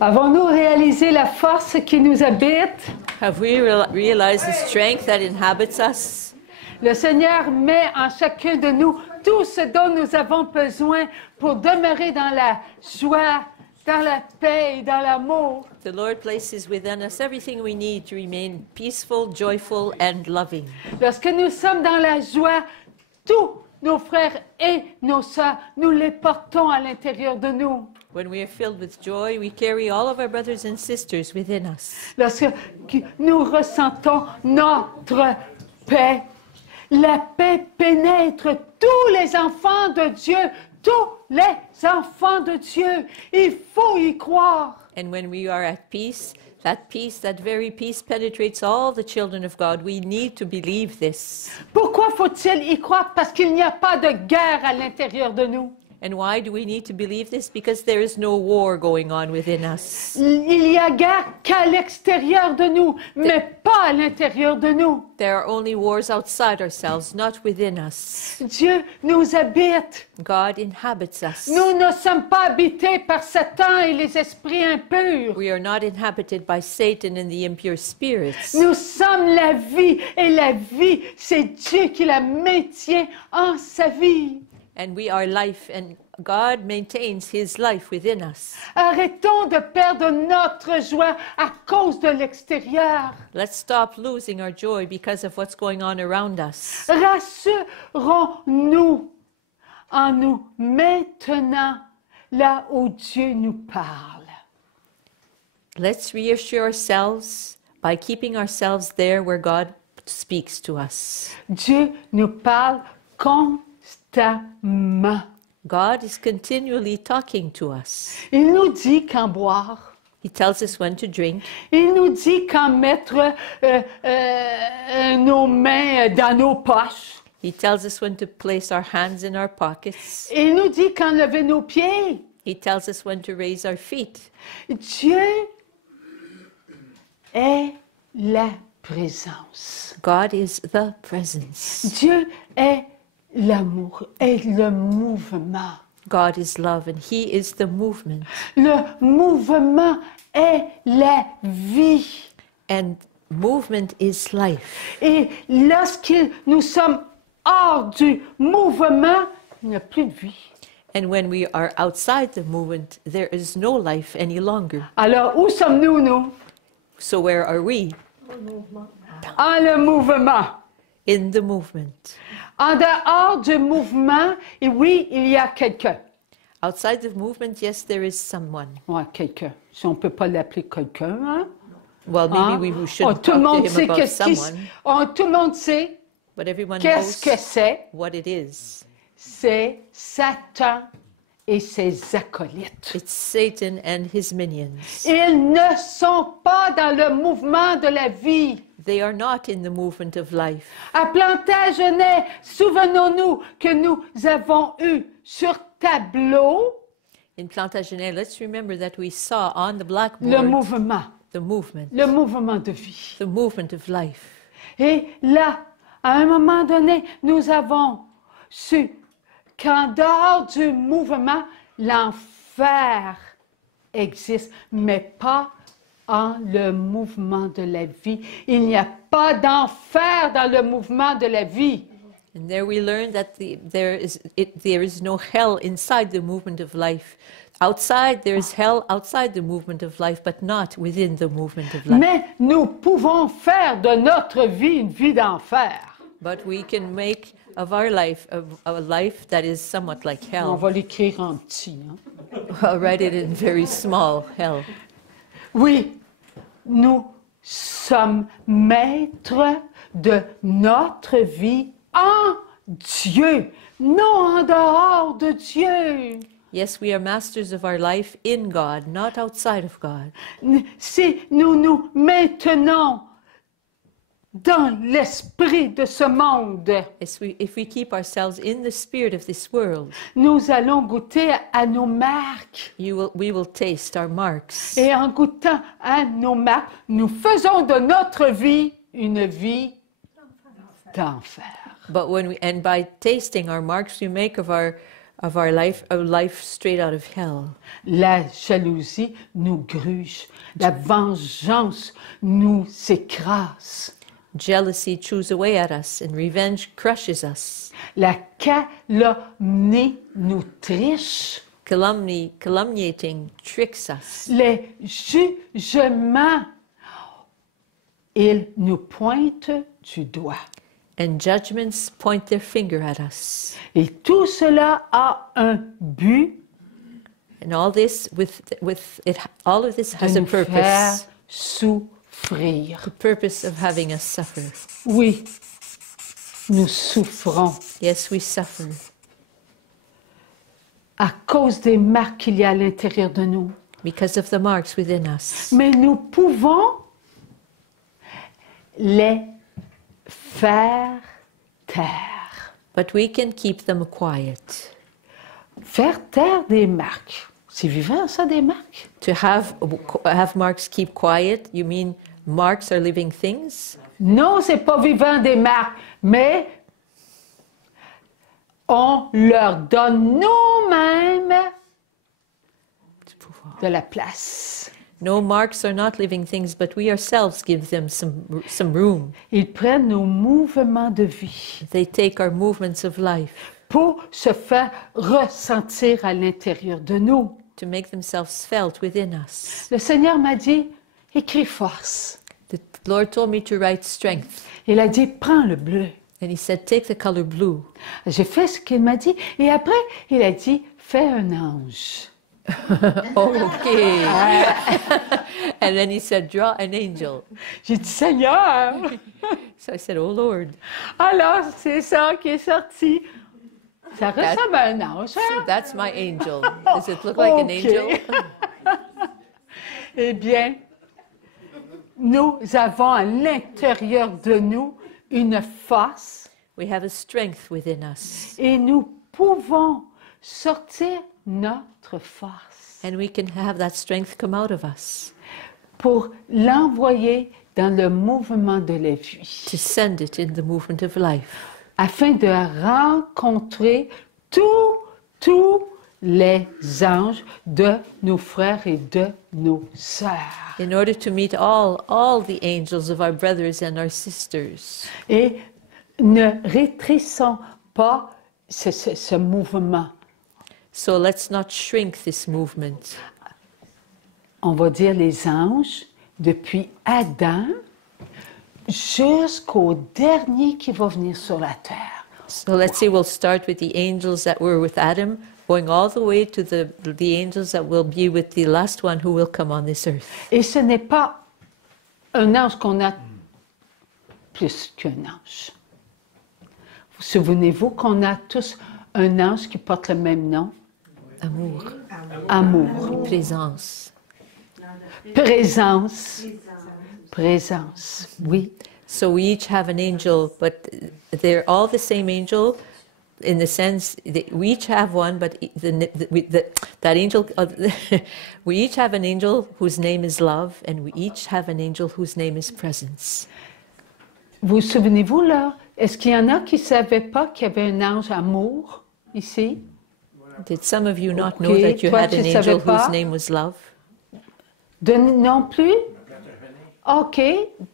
Avons-nous réalisé la force qui nous habite? Have we realized the strength that inhabits us? Le Seigneur met en chacun de nous tout ce dont nous avons besoin pour demeurer dans la joie, dans la paix et dans l'amour. The Lord places within us everything we need to remain peaceful, joyful, and loving. Lorsque nous sommes dans la joie, tous nos frères et nos sœurs, nous les portons à l'intérieur de nous. When we are filled with joy, we carry all of our brothers and sisters within us. Lorsque nous ressentons notre paix, la paix pénètre tous les enfants de Dieu, tous les enfants de Dieu. Il faut y croire. And when we are at peace, that very peace penetrates all the children of God. We need to believe this. Pourquoi faut-il y croire? Parce qu'il n'y a pas de guerre à l'intérieur de nous. And why do we need to believe this? Because there is no war going on within us. Il y a guerre qu'à l'extérieur de nous, mais pas à l'intérieur de nous. There are only wars outside ourselves, not within us. Dieu nous habite. God inhabits us. Nous ne sommes pas habités par Satan et les esprits impurs. We are not inhabited by Satan and the impure spirits. Nous sommes la vie, et la vie, c'est Dieu qui la maintient en sa vie. And we are life, and God maintains His life within us. Arrêtons de perdre notre joie à cause de l'extérieur. Let's stop losing our joy because of what's going on around us. Rassurons-nous en nous maintenant là où Dieu nous parle. Let's reassure ourselves by keeping ourselves there where God speaks to us. Dieu nous parle constamment. God is continually talking to us. Il nous dit quand boire. He tells us when to drink. Il nous dit quand mettre nos mains dans nos poches. He tells us when to place our hands in our pockets. Il nous dit quand lever nos pieds. He tells us when to raise our feet. Dieu est la présence. God is the presence. Dieu est l'amour, est le mouvement. God is love and He is the movement. Le mouvement est la vie. And movement is life. Et lorsque nous sommes hors du mouvement, il n'y a plus de vie. And when we are outside the movement, there is no life any longer. Alors, où sommes-nous, nous? So where are we? En le mouvement. In the movement. En dehors du mouvement, et oui, il y a quelqu'un. Outside the movement, yes, there is someone. Ouais, quelqu'un. Si on ne peut pas l'appeler quelqu'un, hein? Well, maybe we should tout le talk monde to sait him about someone. tout le monde sait But everyone qu'est-ce que knows c'est. what it is. C'est Satan et ses acolytes. It's Satan and his minions. Ils ne sont pas dans le mouvement de la vie. They are not in the movement of life. À Plantagenet, souvenons-nous que nous avons eu sur tableau In Plantagenet, let's remember that we saw on the blackboard le mouvement de vie. the movement of life. Et là, à un moment donné, nous avons su qu'en dehors du mouvement, l'enfer existe, mais pas en le mouvement de la vie. Il n'y a pas d'enfer dans le mouvement de la vie. And there we learned that there is no hell inside the movement of life. Outside, there is hell outside the movement of life, but not within the movement of life. Mais nous pouvons faire de notre vie une vie d'enfer. But we can make of our life a life that is somewhat like On hell. va l'écrire en petit. Hein? I'll write it in very small, hell. Oui, nous sommes maîtres de notre vie en Dieu, non en dehors de Dieu. Yes, we are masters of our life in God, not outside of God. Si nous nous maintenons dans l'esprit de ce monde, If we keep ourselves in the spirit of this world, nous allons goûter à nos marques. we will taste our marks. Et en goûtant à nos marques, nous faisons de notre vie une vie d'enfer. But by tasting our marks, we make of our of our life straight out of hell. La jalousie nous gruge. La vengeance nous écrase. Jealousy chews away at us, and revenge crushes us. La calomnie nous triche. Calumniating tricks us. Les jugements, ils nous pointent du doigt. And judgments point their finger at us. Et tout cela a un but And all this all of this has de a nous faire purpose. souffrir. The purpose of having us suffer. Oui, nous souffrons Yes, we suffer à cause des marques qu'il y a à l'intérieur de nous. because of the marks within us. Mais nous pouvons les faire taire. But we can keep them quiet. Faire taire des marques. C'est vivant, ça, des marques? To have marks keep quiet, you mean marks are living things? Non, c'est pas vivant des marques, mais on leur donne nous-mêmes de la place. No, marks are not living things, but we ourselves give them some room. Ils prennent nos mouvements de vie They take our movements of life pour se faire ressentir à l'intérieur de nous. to make themselves felt within us. Le Seigneur m'a dit, écris force. The Lord told me to write strength, Il a dit, prends le bleu. and He said, take the color blue. J'ai fait ce qu'il m'a dit. Et après, il a dit, fais un ange. Okay. And then He said, draw an angel. J'ai dit, Seigneur. So I said, oh Lord. Alors, c'est ça qui est sorti. Ça ressemble à un ange, So hein? that's my angel. Does it look like an Ok. angel? Eh bien, nous avons à l'intérieur de nous une force We have a strength within us, et nous pouvons sortir notre force and we can have that strength come out of us pour l'envoyer dans le mouvement de la vie, to send it in the movement of life, afin de rencontrer tous les anges de nos frères et de nos sœurs. in order to meet all the angels of our brothers and our sisters. Et ne rétrécissons pas ce mouvement. So let's not shrink this movement. On va dire les anges, depuis Adam jusqu'au dernier qui va venir sur la terre. So let's say we'll start with the angels that were with Adam, going all the way to the angels that will be with the last one who will come on this earth. Et ce n'est pas un ange qu'on a plus qu'un ange. Vous souvenez-vous qu'on a tous un ange qui porte le même nom? Amour, Amour. présence. Présence. Présence. Oui. So we each have an angel, but they're all the same angel in the sense that we each have one, but that angel, we each have an angel whose name is love, and we each have an angel whose name is presence. Vous souvenez-vous là? Est-ce qu'il y en a qui ne savaient pas qu'il y avait un ange amour ici? Did some of you not know Ok, that you toi, had tu an savais angel pas? whose name was love? Non plus? OK.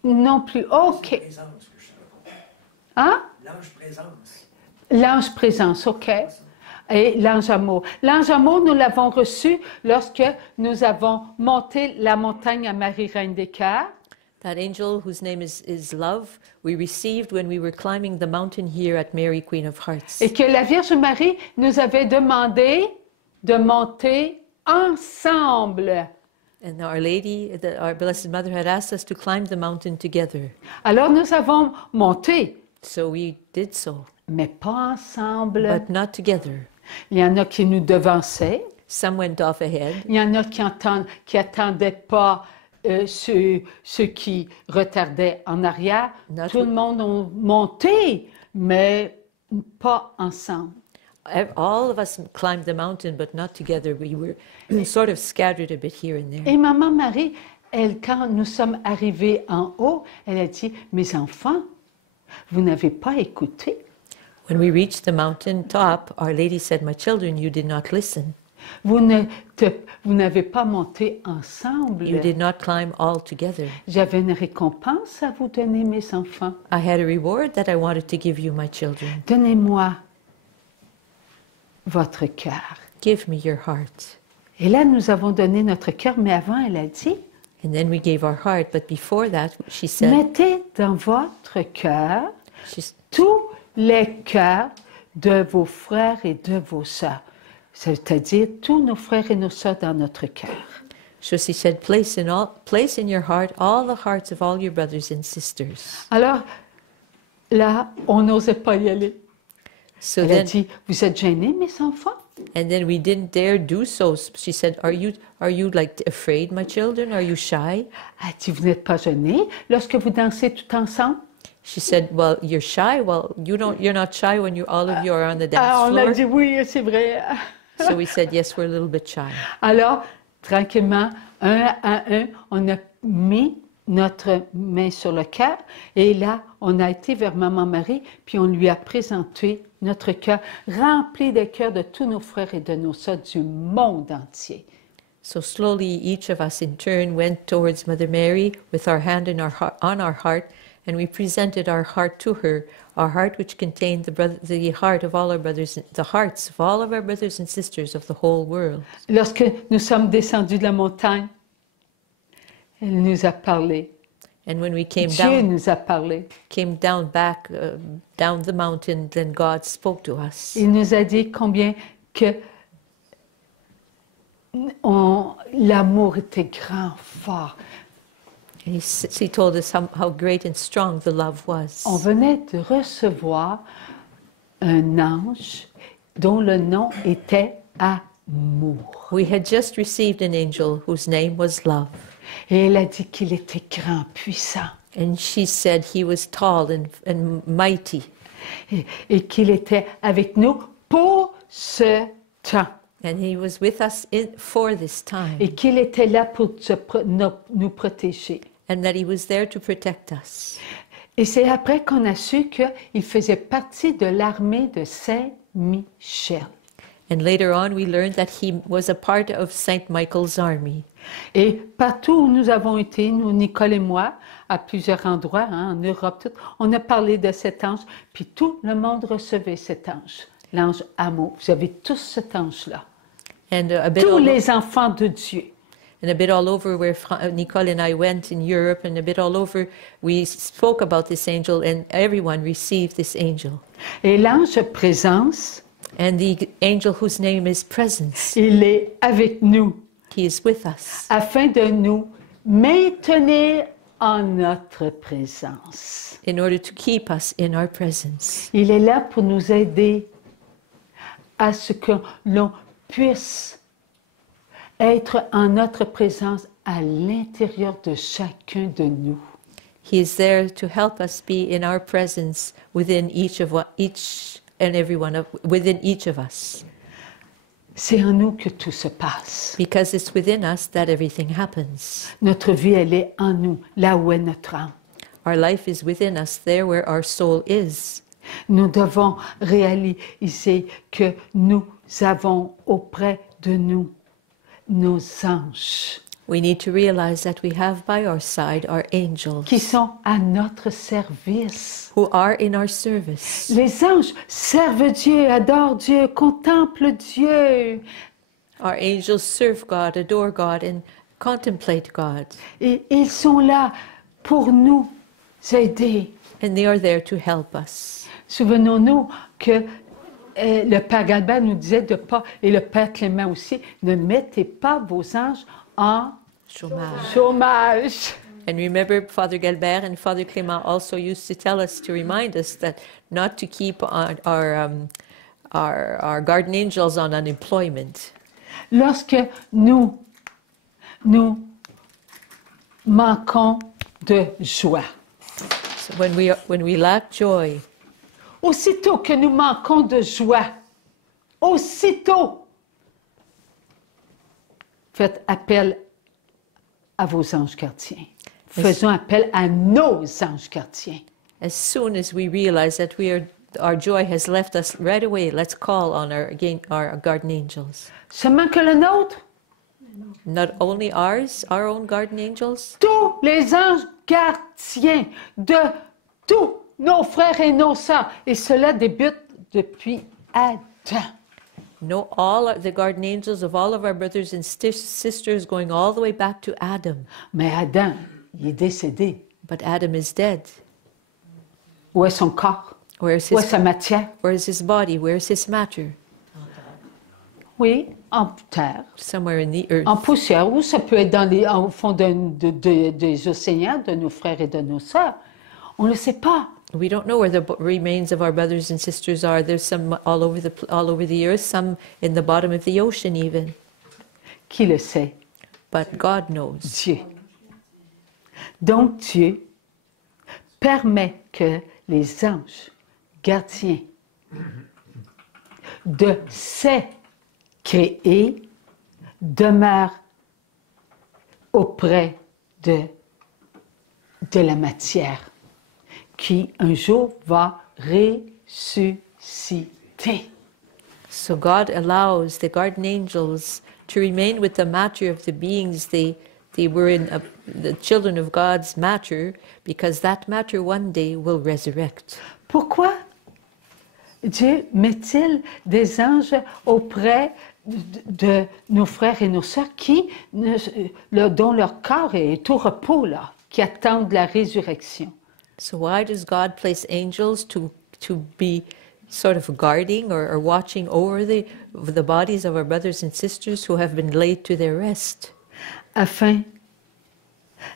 Non plus. OK. Hein? L'ange présence. L'ange présence, OK. Et l'ange amour. L'ange amour, nous l'avons reçu lorsque nous avons monté la montagne à Marie, Reine des Cœurs. That angel whose name is love, we received when we were climbing the mountain here at Mary, Queen of Hearts. Et que la Vierge Marie nous avait demandé de monter ensemble. And Our Lady, our Blessed Mother, had asked us to climb the mountain together. Alors nous avons monté, So we did so, mais pas ensemble. but not together. Il y en a qui nous devançaient. Some went off ahead. Il y en a qui attendaient pas ceux qui retardaient en arrière. Not Tout le monde a monté, mais pas ensemble. All of us climbed the mountain, but not together. We were sort of scattered a bit here and there. Et Maman Marie, elle, quand nous sommes arrivés en haut, elle a dit, mes enfants, vous n'avez pas écouté. When we reached the mountain top, Our Lady said, "My children, you did not listen. Vous n'avez pas monté ensemble. You did not climb all together. J'avais une récompense à vous donner, mes enfants. I had a reward that I wanted to give you, my children. Donnez-moi votre cœur. Give me your heart." Et là, nous avons donné notre cœur, mais avant, elle a dit, And then we gave our heart, but before that, she said, mettez dans votre cœur she's, tous les cœurs de vos frères et de vos sœurs. C'est-à-dire tous nos frères et nos sœurs dans notre cœur. so she said, place in your heart all the hearts of all your brothers and sisters. Alors, là, on n'osait pas y aller. So Elle a then, dit, vous êtes gênés, mes enfants? and then we didn't dare do so. She said, are you like afraid, my children? Are you shy? Elle a dit, vous n'êtes pas gênés lorsque vous dansez tout ensemble? She said, well, you're shy. Well, you're not shy when all of you are on the dance On a floor. dit, oui, c'est vrai. So we said, yes, we're a little bit shy. Alors, tranquillement, un à un, on a mis notre main sur le cœur et là, on a été vers Maman Marie, puis on lui a présenté notre cœur rempli des cœurs de tous nos frères et de nos sœurs du monde entier. So slowly, each of us in turn went towards Mother Mary with our hand on our heart, and we presented our heart to her, our heart which contained the heart of all our brothers, the hearts of all of our brothers and sisters of the whole world. Lorsque nous sommes descendus de la montagne, elle nous a parlé. And when we came Dieu nous a parlé. down back down the mountain, then God spoke to us. Il nous a dit combien que l'amour était grand, fort. And he told us how great and strong the love was. On venait de recevoir un ange dont le nom était Amour. We had just received an angel whose name was Love. Et elle a dit qu'il était grand, puissant. And she said he was tall and mighty. Et qu'il était avec nous pour ce temps. And he was with us for this time. Et qu'il était là pour nous protéger. And that he was there to protect us. Et c'est après qu'on a su qu'il faisait partie de l'armée de Saint-Michel. And later on, we learned that he was a part of Saint Michael's army. Et partout où nous avons été, nous, Nicole et moi, à plusieurs endroits, en Europe, tout, on a parlé de cet ange, puis tout le monde recevait cet ange, l'ange Amour. Vous avez tous cet ange-là. And Tous les enfants de Dieu. And a bit all over where Nicole and I went in Europe, and a bit all over, we spoke about this angel, and everyone received this angel. Et l'ange Présence, And the angel whose name is Presence, il est avec nous, he is with us, afin de nous maintenir en notre présence. in order to keep us in our presence. Il est là pour nous aider à ce que l'on puisse être en notre présence à l'intérieur de chacun de nous. He is there to help us be in our presence within each and every one within each of us. C'est en nous que tout se passe. Because it's within us that everything happens. Notre vie, elle est en nous, là où est notre âme. Our life is within us, there where our soul is. Nous devons réaliser que nous avons auprès de nous nos anges We need to realize that we have by our side our angels qui sont à notre service. who are in our service. Les anges servent Dieu, adorent Dieu, contemplent Dieu. Our angels serve God, adore God, and contemplate God. Et ils sont là pour nous aider. And they are there to help us. Souvenons-nous que le Père Galbert nous disait de pas, et le Père Clément aussi, ne mettez pas vos anges en chômage. And remember, Father Galbert and Father Clément also used to tell us, to remind us that not to keep our guardian angels on unemployment. Lorsque nous manquons de joie, So when we lack joy, aussitôt que nous manquons de joie, aussitôt, faites appel à vos anges gardiens. Faisons appel à nos anges gardiens. as soon as we realize that we are our joy has left us right away. Let's call on our guardian angels. Seulement que le nôtre, Not only ours, our own guardian angels, tous les anges gardiens de tous nos frères et nos sœurs. Et cela débute depuis Adam. no, the guardian angels of all of our brothers and sisters going all the way back to Adam. Mais Adam, il est décédé. But Adam is dead. Où est son corps? Where's Où est his, sa matière? where's his body? Where's his matter? Oui, en terre, Somewhere in the earth. en poussière, ou ça peut être au fond des océans, de nos frères et de nos sœurs. On ne le sait pas. We don't know where the remains of our brothers and sisters are. There's some all over the earth, some in the bottom of the ocean even. Qui le sait? But God knows. Dieu. Donc Dieu permet que les anges gardiens de ses créés demeurent auprès de la matière qui un jour va ressusciter. So God allows the guardian angels to remain with the matter of the beings they were in, the children of God's matter, because that matter one day will resurrect. Pourquoi Dieu met-il des anges auprès de nos frères et nos sœurs dont leur corps est au repos, là, qui attendent la résurrection? So why does God place angels to be sort of guarding or watching over the bodies of our brothers and sisters who have been laid to their rest? Afin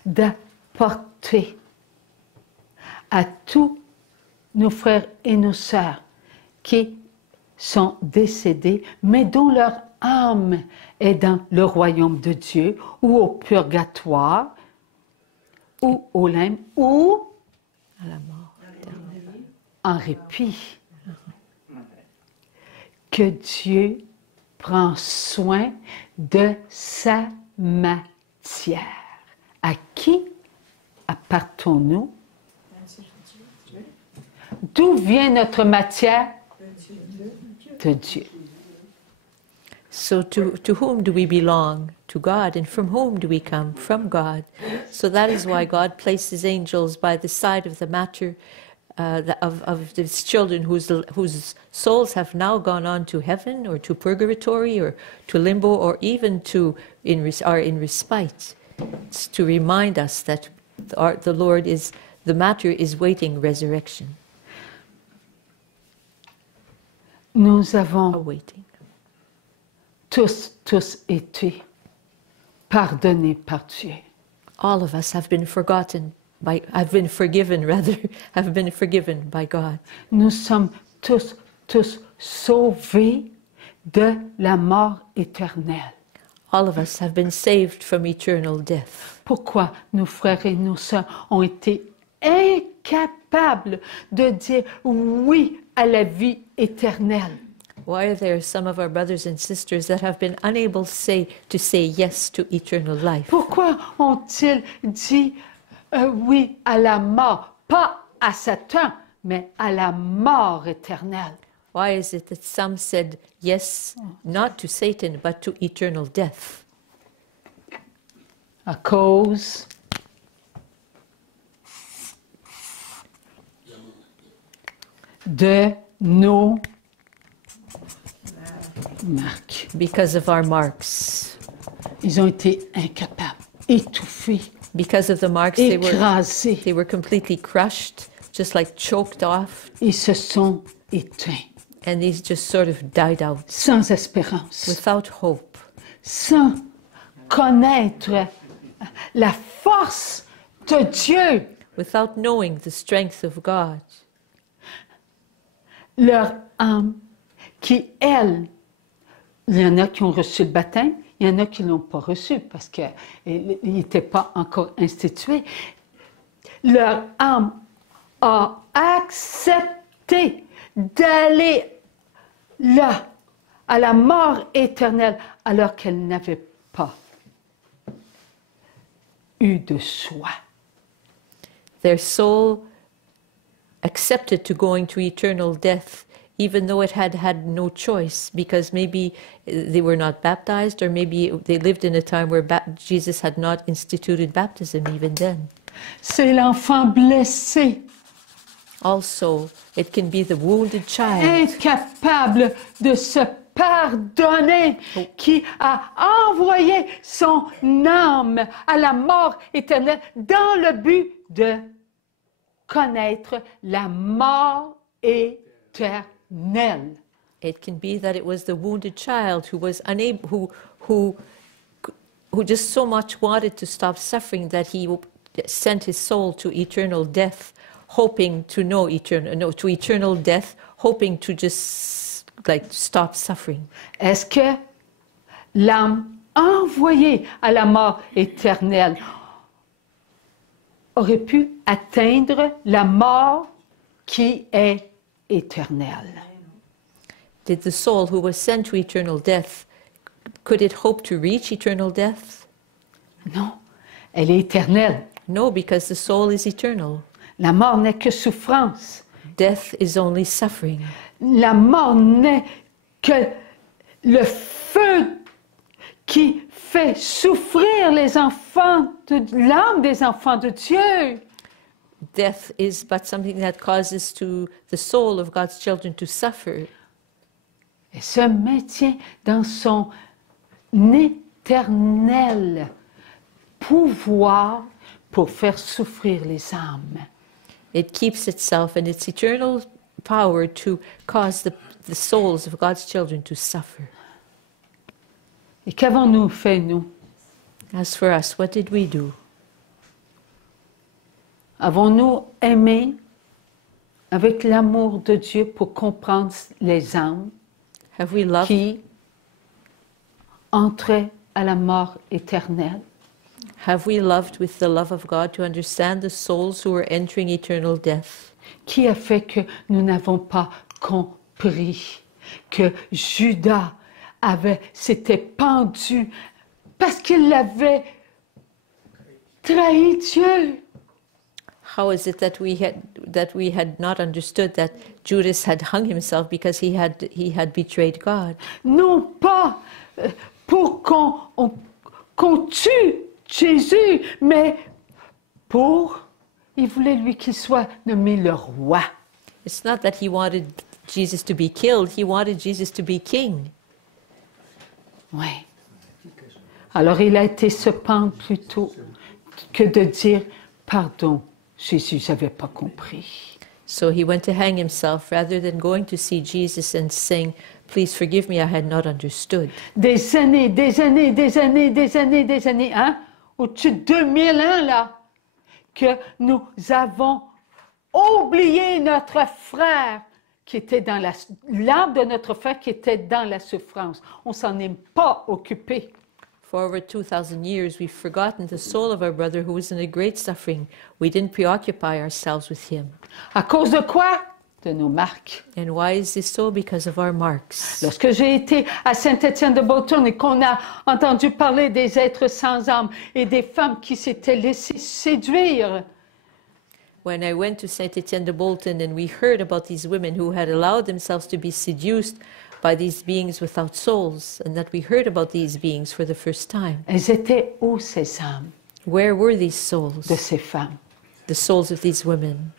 d'apporter à tous nos frères et nos sœurs qui sont décédés, mais dont leur âme est dans le royaume de Dieu, ou au purgatoire, ou au limbe, ou À la mort. en répit. Que Dieu prend soin de sa matière. À qui appartenons-nous? D'où vient notre matière? De Dieu. So to whom do we belong? To God. And from whom do we come? From God. So that is why God places angels by the side of the matter of these children whose souls have now gone on to heaven or to purgatory or to limbo or even are in respite. It's to remind us that the Lord the matter is waiting resurrection. Nous avons Awaiting. tous été pardonnés par Dieu. All of us have been forgiven by God. Nous sommes tous sauvés de la mort éternelle. All of us have been saved from eternal death. Pourquoi nos frères et nos sœurs ont été incapables de dire oui à la vie éternelle? Why are there some of our brothers and sisters that have been unable to say yes to eternal life? Pourquoi ont-ils dit oui à la mort, pas à Satan, mais à la mort éternelle? Why is it that some said yes, not to Satan, but to eternal death? À cause de nos marques. Because of our marks. Ils ont été incapables, étouffés, Because of the marks, écrasés. they were completely crushed, just like choked off, Ils se sont éteints, and these just sort of died out sans espérance, without hope, sans connaître la force de Dieu. without knowing the strength of God. Leur âme, qui, elle, il y en a qui ont reçu le baptême, il y en a qui ne l'ont pas reçu parce qu'il n'était pas encore institué. Leur âme a accepté d'aller là, à la mort éternelle, alors qu'elle n'avait pas eu de choix. Their soul accepted to going to eternal death, even though it had had no choice, because maybe they were not baptized, or maybe they lived in a time where Jesus had not instituted baptism even then. C'est l'enfant blessé, Also, it can be the wounded child, incapable de se pardonner, qui a envoyé son âme à la mort éternelle dans le but de connaître la mort éternelle. It can be that it was the wounded child who was unable, who just so much wanted to stop suffering that he sent his soul to eternal death, hoping to to eternal death, hoping to just like stop suffering. Est-ce que l'âme envoyée à la mort éternelle aurait pu atteindre la mort qui est éternelle? Did the soul who was sent to eternal death, could it hope to reach eternal death? Non, elle est éternelle. No, because the soul is eternal. La mort n'est que souffrance. Death is only suffering. La mort n'est que le feu qui fait souffrir les enfants, l'âme des enfants de Dieu. Death is but something that causes the soul of God's children to suffer. Et se maintient dans son éternel pouvoir pour faire souffrir les âmes. It keeps itself in its eternal power to cause the souls of God's children to suffer. Et qu'avons-nous fait, nous? As for us, what did we do? Avons-nous aimé avec l'amour de Dieu pour comprendre les âmes Have we loved? qui entraient à la mort éternelle? Have we loved with the love of God to understand the souls who are entering eternal death? Qui a fait que nous n'avons pas compris que Judas s'était pendu parce qu'il avait trahi Dieu? How is it that we had not understood that Judas had hung himself because he had betrayed God? Non pas pour qu'on tue Jésus, mais il voulait lui qu'il soit nommé le roi. It's not that he wanted Jesus to be killed, he wanted Jesus to be king. Oui. Alors il a été se pendre plutôt que de dire pardon, Jésus, j'avais pas compris. So he went to hang himself rather than going to see Jesus and saying, please forgive me, I had not understood. Des années, hein? Au-dessus de 2000 ans, là, que nous avons oublié notre frère qui était dans l'âme de notre frère qui était dans la souffrance. On s'en est pas occupé. For over 2,000 years, we've forgotten the soul of our brother who was in a great suffering. We didn't preoccupy ourselves with him. À cause de quoi? De nos marques. And why is this so? Because of our marks. Lorsque j'ai été à Saint-Étienne-de-Bolton et qu'on a entendu parler des êtres sans âme et des femmes qui s'étaient laissées séduire, When I went to Saint Etienne de Bolton and we heard about these women who had allowed themselves to be seduced by these beings without souls, and that we heard about these beings for the first time. elles étaient où ces âmes Where were these souls? de ces femmes? The souls of these women.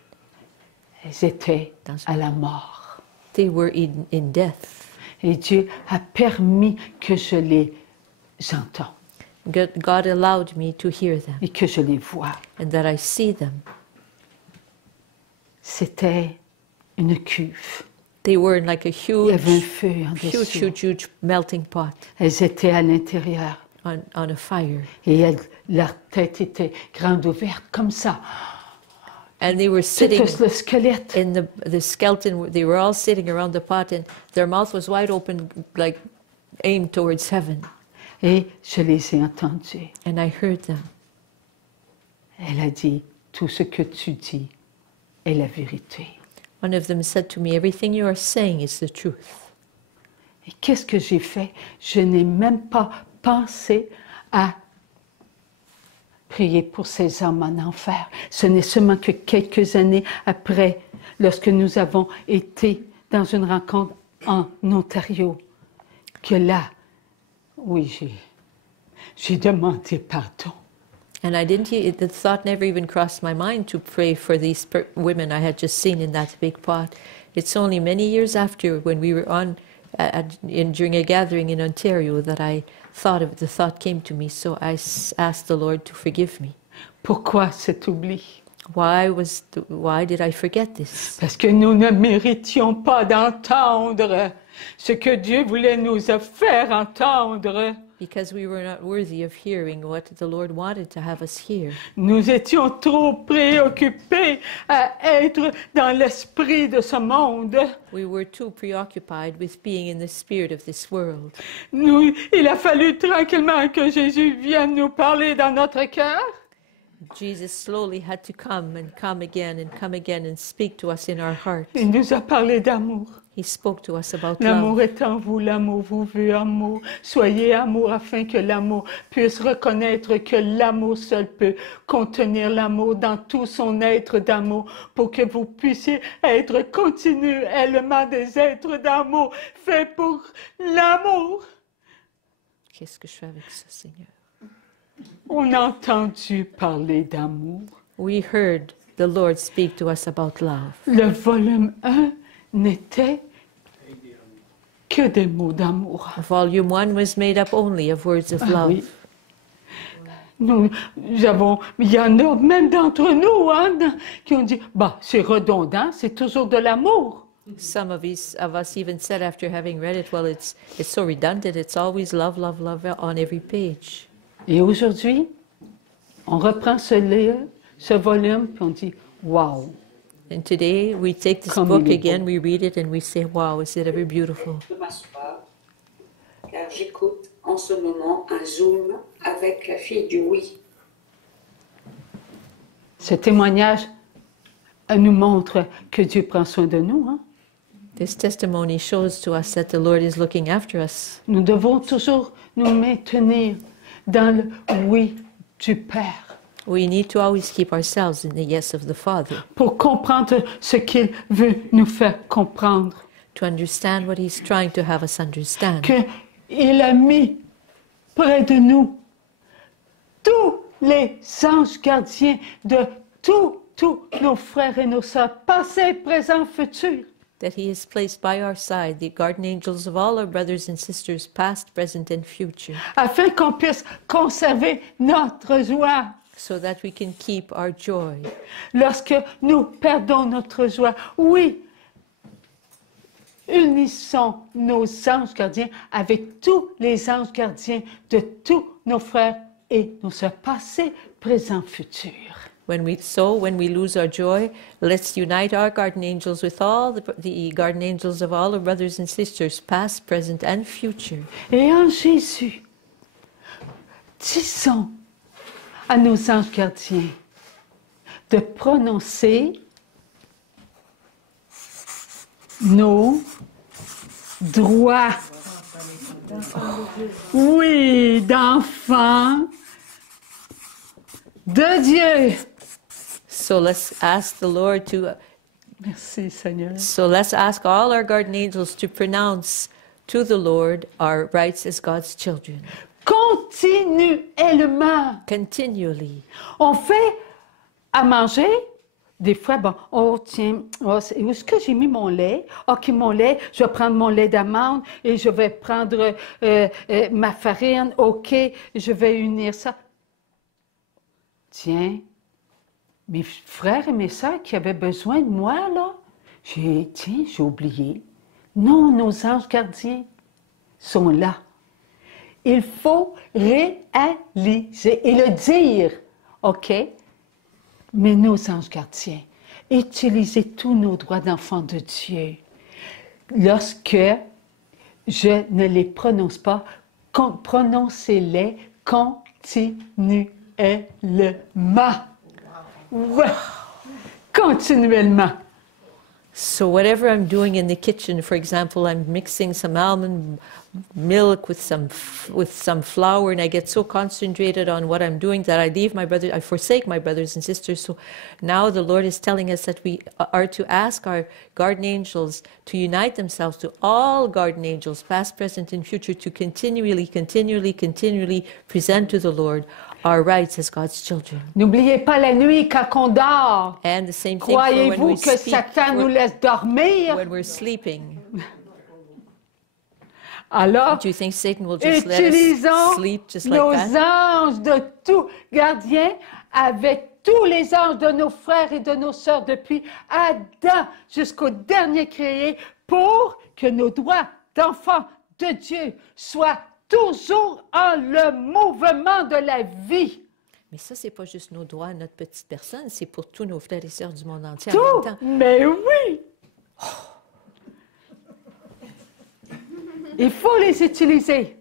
Elles étaient à la mort. They were in death. Et Dieu a permis que je les entende God allowed me to hear them et que je les vois. and that I see them. C'était une cuve. They were like a Il y avait un feu en dessous. huge melting pot Elles étaient à l'intérieur on a fire. et leur tête était grande ouverte comme ça. And they were sitting Tout le squelette. in the skeleton. They were all sitting around the pot and their mouth was wide open, like aimed towards heaven. Et je les ai entendus. And I heard them. Elle a dit, tout ce que tu dis est la vérité. One of them said to me, everything you are saying is the truth. Et qu'est-ce que j'ai fait? Je n'ai même pas pensé à prier pour ces hommes en enfer. Ce n'est seulement que quelques années après, lorsque nous avons été dans une rencontre en Ontario, que là, oui, j'ai demandé pardon. And the thought never even crossed my mind to pray for these women I had just seen in that big pot. It's only many years after, when we were during a gathering in Ontario, that the thought came to me. So I asked the Lord to forgive me. Pourquoi cet oubli? Why did I forget this? Parce que nous ne méritions pas d'entendre ce que Dieu voulait nous faire entendre. Because we were not worthy of hearing what the Lord wanted to have us hear. Nous étions trop préoccupés à être dans l'esprit de ce monde. We were too preoccupied with being in the spirit of this world. Il a fallu tranquillement que Jésus vienne nous parler dans notre cœur. Jesus slowly had to come again and speak to us in our heart. Il nous a parlé d'amour. He spoke to us about L'amour love. est en vous, l'amour vous veut amour. Soyez amour afin que l'amour puisse reconnaître que l'amour seul peut contenir l'amour dans tout son être d'amour pour que vous puissiez être continuellement des êtres d'amour faits pour l'amour. Qu'est-ce que je fais avec ça, Seigneur? On a entendu parler d'amour. We heard the Lord speak to us about love. Le volume 1 n'était que des mots d'amour. Volume 1 was made up only of words of love. Oui. Il y en a même d'entre nous qui ont dit, c'est redondant, c'est toujours de l'amour. Some of us even said after having read it, well, it's so redundant, it's always love, love, love on every page. Et aujourd'hui, on reprend ce volume, puis on dit, wow. And today we take this book again, we read it, and we say, wow, is it ever beautiful? Je m'assois, car j'écoute en ce moment un Zoom avec la fille du oui. Ce témoignage nous montre que Dieu prend soin de nous. This testimony shows to us that the Lord is looking after us. Nous devons toujours nous maintenir dans le oui du Père. We need to always keep ourselves in the yes of the Father. Pour comprendre ce qu'il veut nous faire comprendre. To understand what He's trying to have us understand. Qu'il a mis près de nous tous les anges gardiens de tous nos frères et nos sœurs, passés, présents, futurs. That He has placed by our side the guardian angels of all our brothers and sisters, past, present, and future. Afin qu'on puisse conserver notre joie. So that we can keep our joy. Lorsque nous perdons notre joie, oui, unissons nos anges gardiens avec tous les anges gardiens de tous nos frères et nos sœurs, passés, présents, futurs. When we lose our joy, let's unite our guardian angels with all the guardian angels of all our brothers and sisters, past, present, and future. Et en Jésus, disons à nos anges gardiens de prononcer nos droits. Oui, d'enfants de Dieu. So let's ask the Lord to... Merci, Seigneur. So let's ask all our guardian angels to pronounce to the Lord our rights as God's children. Continuellement. Continually. On fait à manger. Des fois, tiens, où est-ce que j'ai mis mon lait? OK, mon lait, je vais prendre mon lait d'amande et je vais prendre ma farine. OK, je vais unir ça. Tiens, mes frères et mes sœurs qui avaient besoin de moi, là, j'ai oublié. Non, nos anges gardiens sont là. Il faut réaliser et le dire, OK? Mais nos anges gardiens, utilisez tous nos droits d'enfants de Dieu. Lorsque je ne les prononce pas, prononcez-les continuellement. Ouais. Continuellement. So whatever I'm doing in the kitchen, for example, I'm mixing some almond milk with some flour, and I get so concentrated on what I'm doing that I forsake my brothers and sisters. So now the Lord is telling us that we are to ask our guardian angels to unite themselves to all guardian angels, past, present, and future, to continually present to the Lord our rights as God's children. N'oubliez pas la nuit quand on dort. And the same thing for when Croyez-vous we que speak, Satan nous laisse dormir? when we're sleeping. Alors, Do you think Satan will just let us utilisons sleep just like nos that? anges de tout gardien avec tous les anges de nos frères et de nos sœurs depuis Adam jusqu'au dernier créé pour que nos droits d'enfants de Dieu soient toujours en le mouvement de la vie. Mais ça, c'est pas juste nos droits, notre petite personne, c'est pour tous nos frères et sœurs du monde entier en même Tout, temps. mais oui! Il faut les utiliser.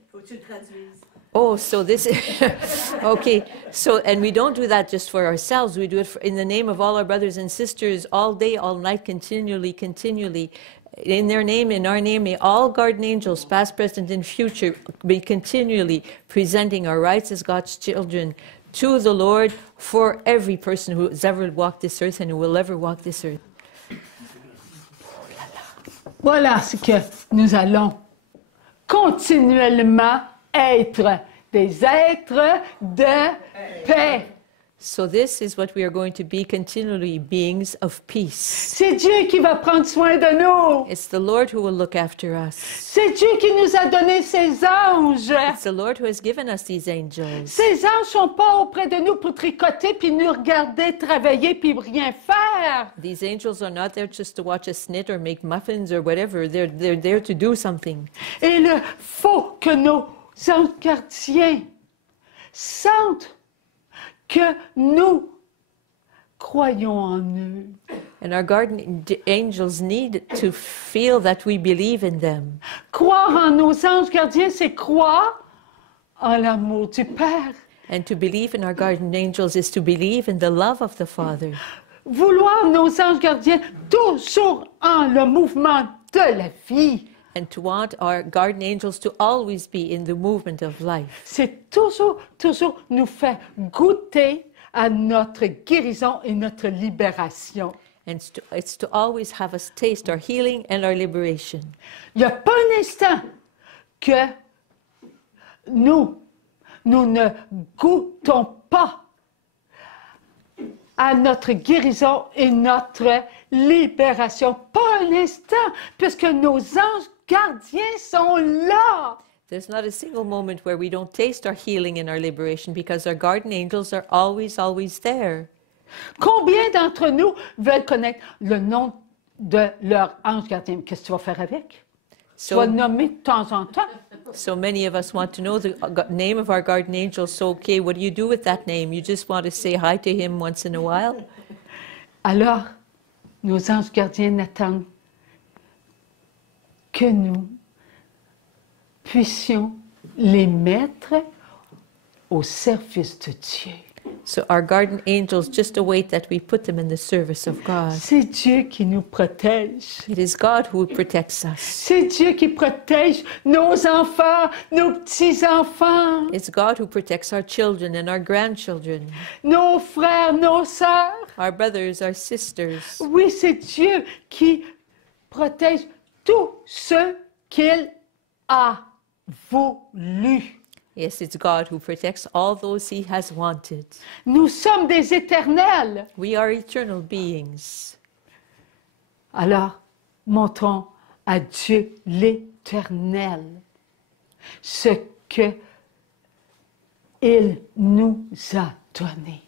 Oh, so this okay. So, and we don't do that just for ourselves. We do it in the name of all our brothers and sisters, all day, all night, continually. In their name, in our name, may all guardian angels, past, present, and future, be continually presenting our rights as God's children to the Lord for every person who has ever walked this earth and who will ever walk this earth. Voilà ce que nous allons continuellement être des êtres de paix. So this is what we are going to be continually, beings of peace. C'est Dieu qui va prendre soin de nous. It's the Lord who will look after us. C'est Dieu qui nous a donné ses anges. It's the Lord who has given us these angels. Ces anges sont pas auprès de nous pour tricoter puis nous regarder travailler puis rien faire. These angels are not there just to watch us knit or make muffins or whatever. They're there to do something. Et il faut que nos anges gardiens sentent que nous croyons en eux. And our guardian angels need to feel that we believe in them. Croire en nos anges gardiens, c'est croire en l'amour du Père. And to believe in our guardian angels is to believe in the love of the Father. Vouloir nos anges gardiens toujours en le mouvement de la vie. And to want our guardian angels to always be in the movement of life. C'est toujours nous faire goûter à notre guérison et notre libération. And it's to always have us taste our healing and our liberation. Il n'y a pas un instant que nous ne goûtons pas à notre guérison et notre libération. Pas un instant, puisque nos anges gardiens sont là. There's not a single moment where we don't taste our healing and our liberation because our guardian angels are always there. Combien d'entre nous veulent connaître le nom de leur ange gardien? Qu'est-ce que tu vas faire avec? Tu vas nommer de temps en temps. So many of us want to know the name of our guardian angel. So, okay, what do you do with that name? You just want to say hi to him once in a while? Alors, nos anges gardiens n'attendent que nous puissions les mettre au service de Dieu. So our guardian angels just await that we put them in the service of God. C'est Dieu qui nous protège. It is God who protects us. C'est Dieu qui protège nos enfants, nos petits-enfants, It's God who protects our children and our grandchildren, nos frères, nos sœurs. our brothers, our sisters. Oui, c'est Dieu qui protège tous ceux qu'il a voulu. Yes, it's God who protects all those He has wanted. Nous sommes des éternels. We are eternal beings. Alors, montrons à Dieu l'éternel ce que il nous a donné.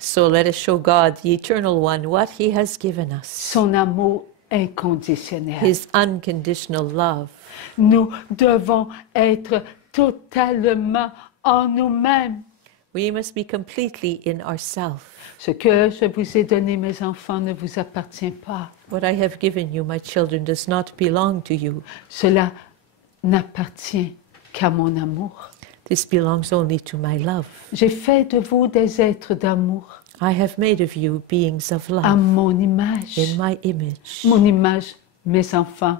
So let us show God, the Eternal One, what He has given us. Son amour inconditionnel. His unconditional love. Nous devons être totalement en nous-mêmes. We must be completely in ourselves. Ce que je vous ai donné, mes enfants, ne vous appartient pas. What I have given you, my children, does not belong to you. Cela n'appartient qu'à mon amour. This belongs only to my love. J'ai fait de vous des êtres d'amour. I have made of you beings of à love mon image. in my image. Mon image, mes enfants,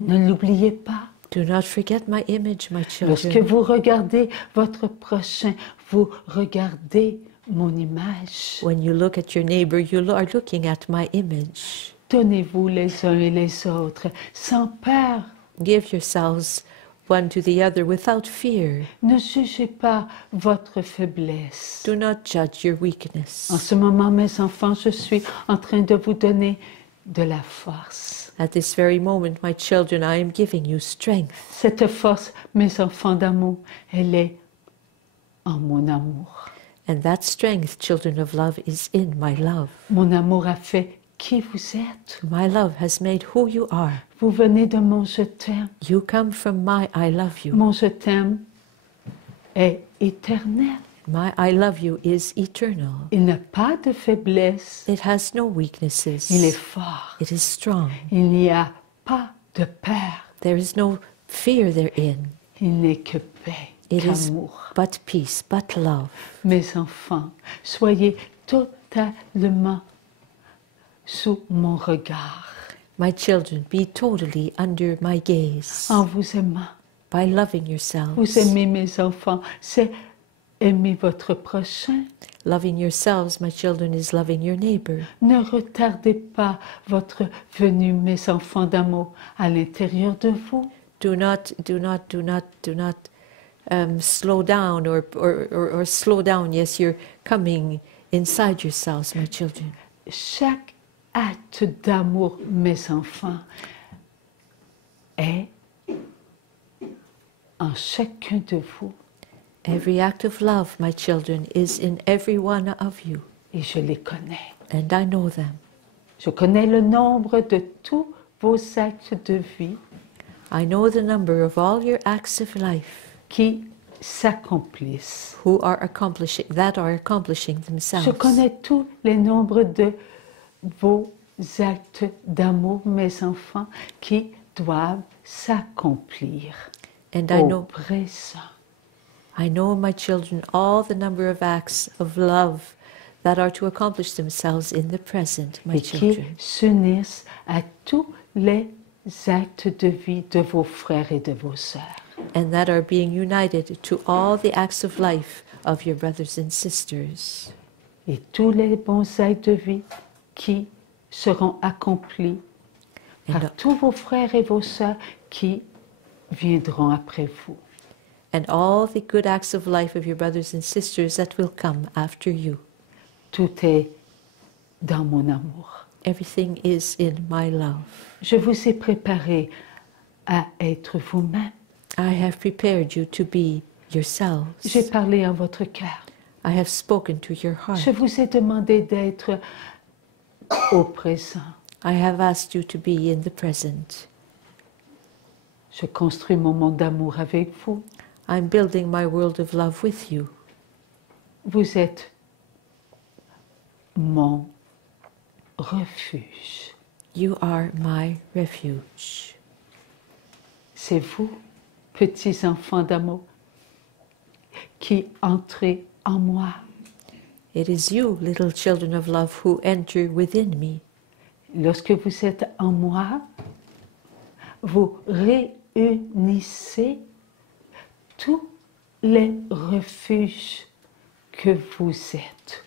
ne l'oubliez pas. Do not forget my image, my Lorsque children. vous regardez votre prochain, vous regardez mon image. When you look at your neighbor, you are looking at my image. Donnez-vous les uns et les autres sans peur. Give yourselves one to the other without fear. Ne jugez pas votre faiblesse. Do not judge your En weakness. ce moment, mes enfants, je suis en train de vous donner de la force. At this very moment, my children, I am giving you strength. Cette force, mes enfants d'amour, elle est en mon amour. And that strength, children of love, is in my love. Mon amour a fait qui vous êtes. My love has made who you are. Vous venez de mon je t'aime. You come from my I love you. Mon je t'aime est éternel. My I love you is eternal. Il n'a pas de faiblesse. It has no weaknesses. Il est fort. It is strong. Il n'y a pas de peur. There is no fear therein. Il n'est que paix, It is qu'amour. but peace, but love. Mes enfants, soyez totalement sous mon regard. My children, be totally under my gaze. En vous aimant, By loving yourselves. vous aimez mes enfants, c'est aimer votre prochain. Loving yourselves, my children, is loving your neighbor. Ne retardez pas votre venue, mes enfants d'amour, à l'intérieur de vous. Do not slow down or slow down. Yes, you're coming inside yourselves, my children. Chaque acte d'amour, mes enfants, est en chacun de vous. Every act of love, my children, is in every one of you, Et je les connais. and I know them. Je connais le nombre de tous vos actes de vie I know the number of all your acts of life qui s'accomplissent. who are accomplishing Je themselves. connais tous les nombres de vos actes d'amour, mes enfants, qui doivent s'accomplir And I au know, présent. I know, my children, all the number of acts of love that are to accomplish themselves in the present, my Et qui children, s'unissent à tous les actes de vie de vos frères et de vos sœurs. and that are being united to all the acts of life of your brothers and sisters, Et tous les bons actes de vie qui seront accomplis and, par tous vos frères et vos sœurs qui viendront après vous. and all the good acts of life of your brothers and sisters that will come after you. Tout est dans mon amour. Everything is in my love. Je vous ai préparé à être vous-même. I have prepared you to be yourselves. J'ai parlé à votre cœur. I have spoken to your heart. Je vous ai demandé d'être au présent. I have asked you to be in the present. Je construis mon monde d'amour avec vous. I'm building my world of love with you. Vous êtes mon refuge. You are my refuge. C'est vous, petits enfants d'amour, qui entrez en moi. It is you, little children of love, who enter within me. Lorsque vous êtes en moi, vous réunissez tous les refuges que vous êtes.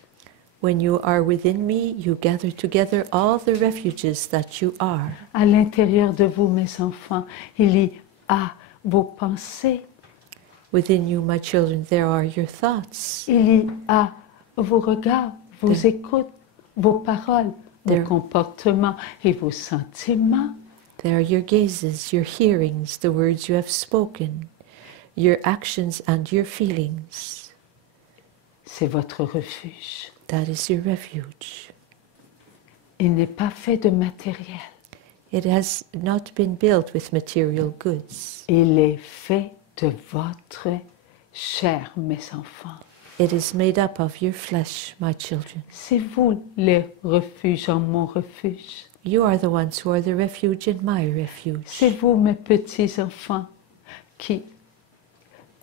When you are within me, you gather together all the refuges that you are. À l'intérieur de vous, mes enfants, il y a vos pensées, Within you, my children, there are your thoughts. il y a vos regards, vos écoutes, vos paroles, vos There- comportements et vos sentiments. There are your gazes, your hearings, the words you have spoken, your actions and your feelings. C'est votre refuge. That is your refuge. Il n'est pas fait de matériel. It has not been built with material goods. Il est fait de votre chair, mes enfants. It is made up of your flesh, my children. C'est vous les refuges en mon refuge. You are the ones who are the refuge in my refuge. C'est vous, mes petits enfants, qui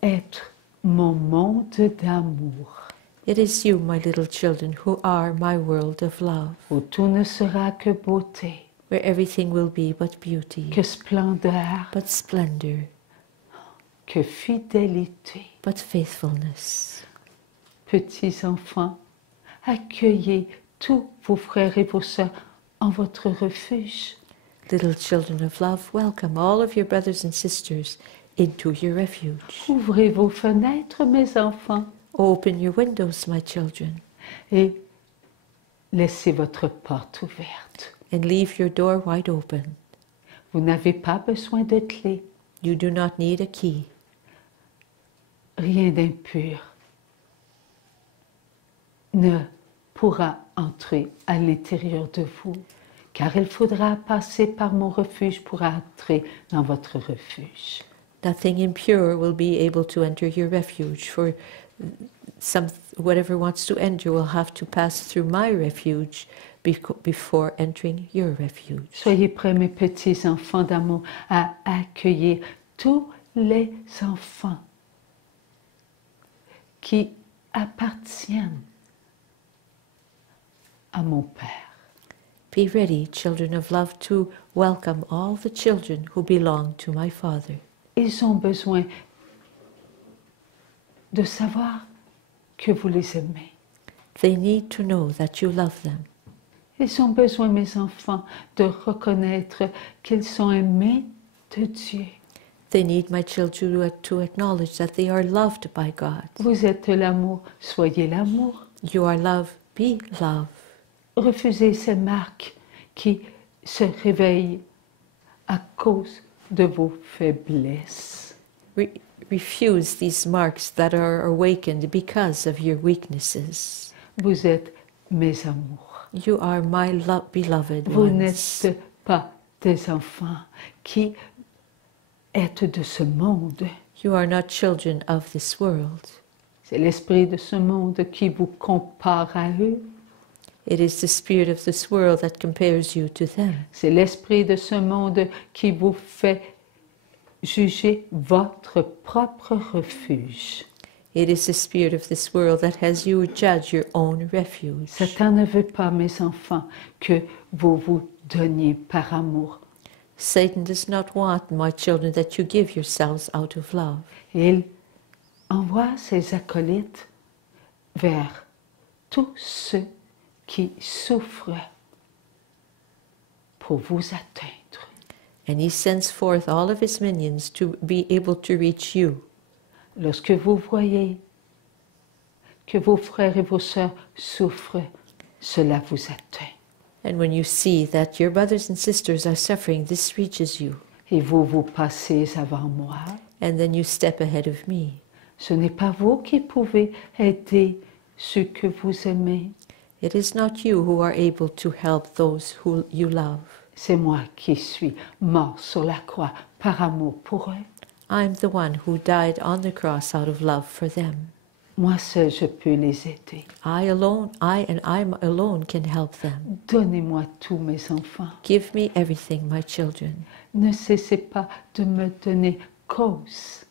êtes mon monde d'amour. It is you, my little children, who are my world of love, où tout ne sera que beauté, where everything will be but beauty, que splendeur, but splendor, que fidélité. but faithfulness. Petits enfants, accueillez tous vos frères et vos sœurs en votre refuge. Little children of love, welcome all of your brothers and sisters into your refuge. Ouvrez vos fenêtres, mes enfants, Open your windows, my children, et laissez votre porte ouverte. and leave your door wide open. Vous n'avez pas besoin de clé, You do not need a key. rien d'impur ne pourra entrer à l'intérieur de vous, car il faudra passer par mon refuge pour entrer dans votre refuge. Nothing impure will be able to enter your refuge, for whatever wants to enter will have to pass through my refuge before entering your refuge. Soyez prêts, mes petits enfants d'amour, à accueillir tous les enfants qui appartiennent à mon Père. Be ready, children of love, to welcome all the children who belong to my Father. Ils ont besoin de savoir que vous les aimez. They need to know that you love them. Ils ont besoin, mes enfants, de reconnaître qu'ils sont aimés de Dieu. They need, my children, to acknowledge that they are loved by God. Vous êtes l'amour, soyez l'amour. You are love, be love. Refusez ces marques qui se réveillent à cause de vos faiblesses. Refuse these marks that are awakened because of your weaknesses. Vous êtes mes amours. You are my beloved Vous ones. n'êtes pas des enfants qui êtes de ce monde. You are not children of this world. C'est l'esprit de ce monde qui vous compare à eux. It is the spirit of this world that compares you to them. C'est l'esprit de ce monde qui vous fait juger votre propre refuge. It is the spirit of this world that has you judge your own refuge. Satan ne veut pas, mes enfants, que vous vous donniez par amour. Satan does not want, my children, that you give yourselves out of love. Il envoie ses acolytes vers tous ceux qui souffrent pour vous atteindre. And he sends forth all of his minions to be able to reach you. Lorsque vous voyez que vos frères et vos sœurs souffrent, cela vous atteint. And when you see that your brothers and sisters are suffering, this reaches you. Et vous vous passez avant moi. And then you step ahead of me. Ce n'est pas vous qui pouvez aider ceux que vous aimez. It is not you who are able to help those who you love. C'est moi qui suis mort sur la croix par amour pour eux. I'm the one who died on the cross out of love for them. Moi seul, je peux les aider. I alone can help them. Donnez-moi tous mes enfants. Give me everything, my children. Ne cessez pas de me donner cause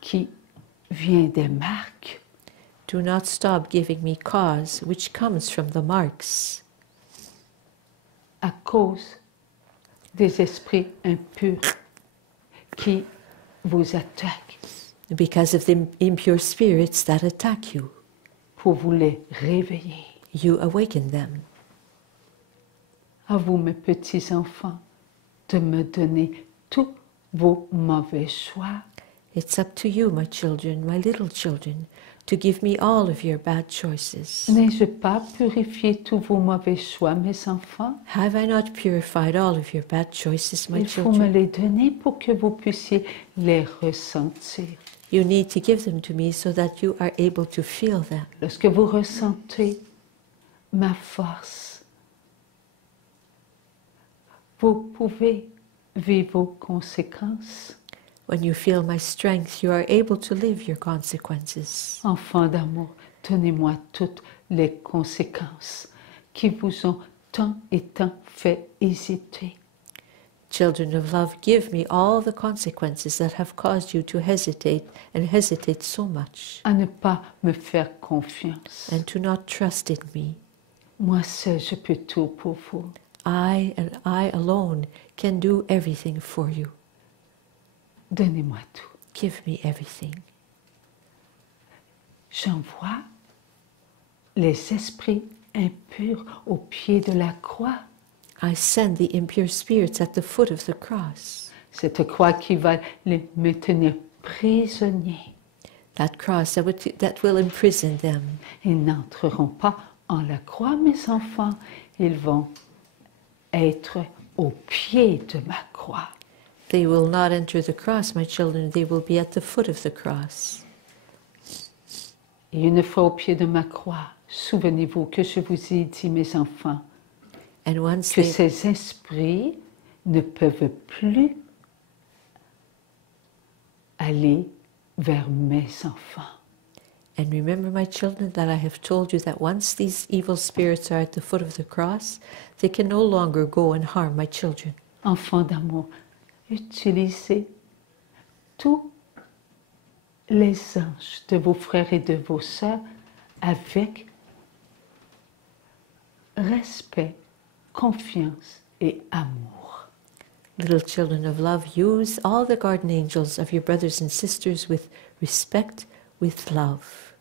qui vient des marques. Do not stop giving me cause which comes from the marks, À cause des esprits impurs qui vous attaquent because of the impure spirits that attack you. pour vous les réveiller. You awaken them. À vous, mes petits enfants, de me donner tous vos mauvais choix. It's up to you, my children, my little children, to give me all of your bad choices. N'ai-je pas purifié tous vos mauvais choix, mes enfants? Have I not purified all of your bad choices, my Il faut me children? les donner pour que vous puissiez les ressentir. You need to give them to me so that you are able to feel them. Lorsque vous ressentez ma force, vous pouvez vivre vos conséquences. When you feel my strength, you are able to live your consequences. Enfants d'amour, donnez-moi toutes les conséquences qui vous ont tant et tant fait hésiter. Children of love, give me all the consequences that have caused you to hesitate and hesitate so much, à ne pas me faire confiance. and to not trust in me. Moi seul, je peux tout pour vous. I and I alone can do everything for you. Donnez-moi tout. Give me everything. J'envoie les esprits impurs au pied de la croix. I send the impure spirits at the foot of the cross. Cette croix qui va me tenir prisonnier. That cross that will imprison them. Ils n'entreront pas en la croix, mes enfants. Ils vont être au pied de ma croix. They will not enter the cross, my children. They will be at the foot of the cross. Et une fois au pied de ma croix, souvenez-vous que je vous ai dit, mes enfants, And once que they, ces esprits ne peuvent plus aller vers mes enfants. and remember, my children, that I have told you that once these evil spirits are at the foot of the cross, they can no longer go and harm my children. Enfants d'amour, utilisez tous les anges de vos frères et de vos sœurs avec respect, confiance et amour. Little children of love, use all the guardian angels of your brothers and sisters with respect, with love,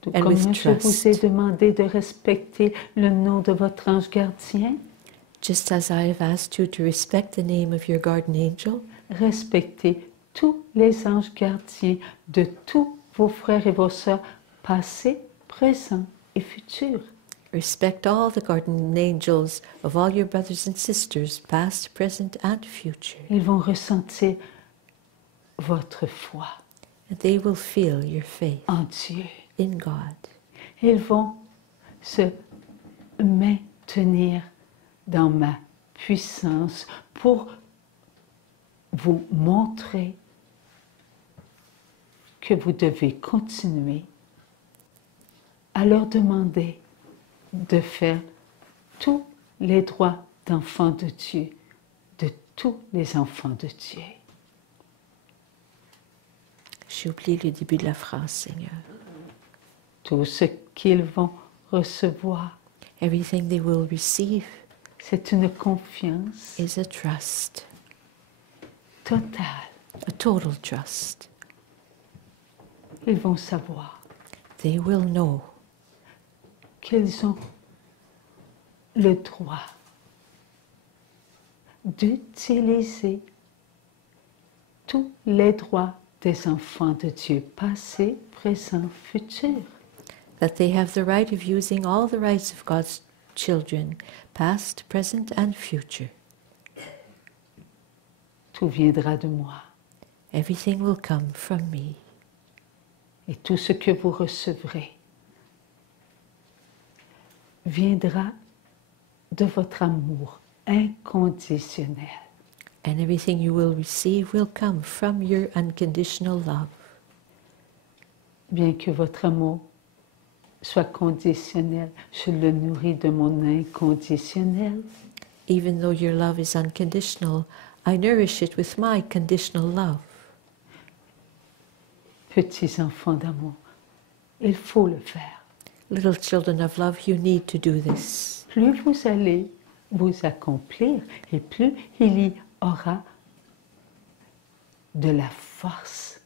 Tout and comme with je vous ai trust. demandé de respecter le nom de votre ange gardien, Just as I have asked you to respect the name of your guardian angel, respectez tous les anges gardiens de tous vos frères et vos sœurs, passés, présents et futurs. respect all the guardian angels of all your brothers and sisters, past, present, and future. Ils vont ressentir votre foi And they will feel your faith en Dieu. in God. Ils vont se maintenir dans ma puissance pour vous montrer que vous devez continuer à leur demander de faire tous les droits d'enfants de Dieu, de tous les enfants de Dieu. J'ai oublié le début de la phrase, Seigneur. Tout ce qu'ils vont recevoir, Everything they will receive c'est une confiance is a trust, totale. a total trust. Ils vont savoir They will know qu'ils ont le droit d'utiliser tous les droits des enfants de Dieu, passés, présents, futurs. that they have the right of using all the rights of God's children, past, present, and future. Tout viendra de moi. Everything will come from me. Et tout ce que vous recevrez viendra de votre amour inconditionnel. And everything you will receive will come from your unconditional love. Bien que votre amour soit conditionnel, je le nourris de mon inconditionnel. Even though your love is unconditional, I nourish it with my conditional love. Petits enfants d'amour, il faut le faire. Little children of love, you need to do this. Plus vous allez vous accomplir et plus il y aura de la force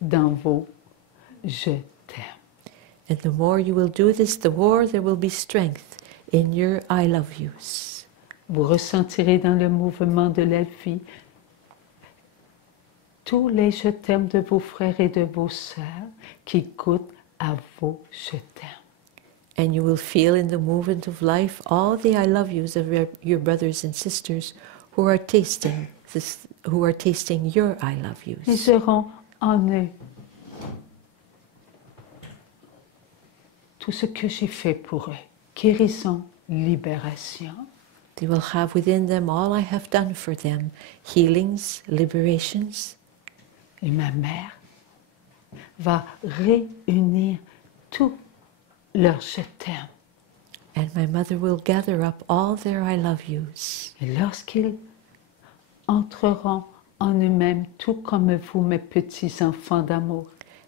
dans vos je t'aime. And the more you will do this, the more there will be strength in your I love yous. Vous ressentirez dans le mouvement de la vie tous les je t'aime de vos frères et de vos sœurs qui goûtent à vos je t'aime. And you will feel in the movement of life all the I love yous of your brothers and sisters who are tasting this, who are tasting your I love Ils yous. auront en eux tout ce que j'ai fait pour eux. Guérison, libération. They will have within them all I have done for them, healings, liberations. Et ma mère va réunir tout leur je t'aime And my mother will gather up all their I love yous. Et lorsqu'ils entreront en eux-mêmes, tout comme vous, mes petits enfants d'amour,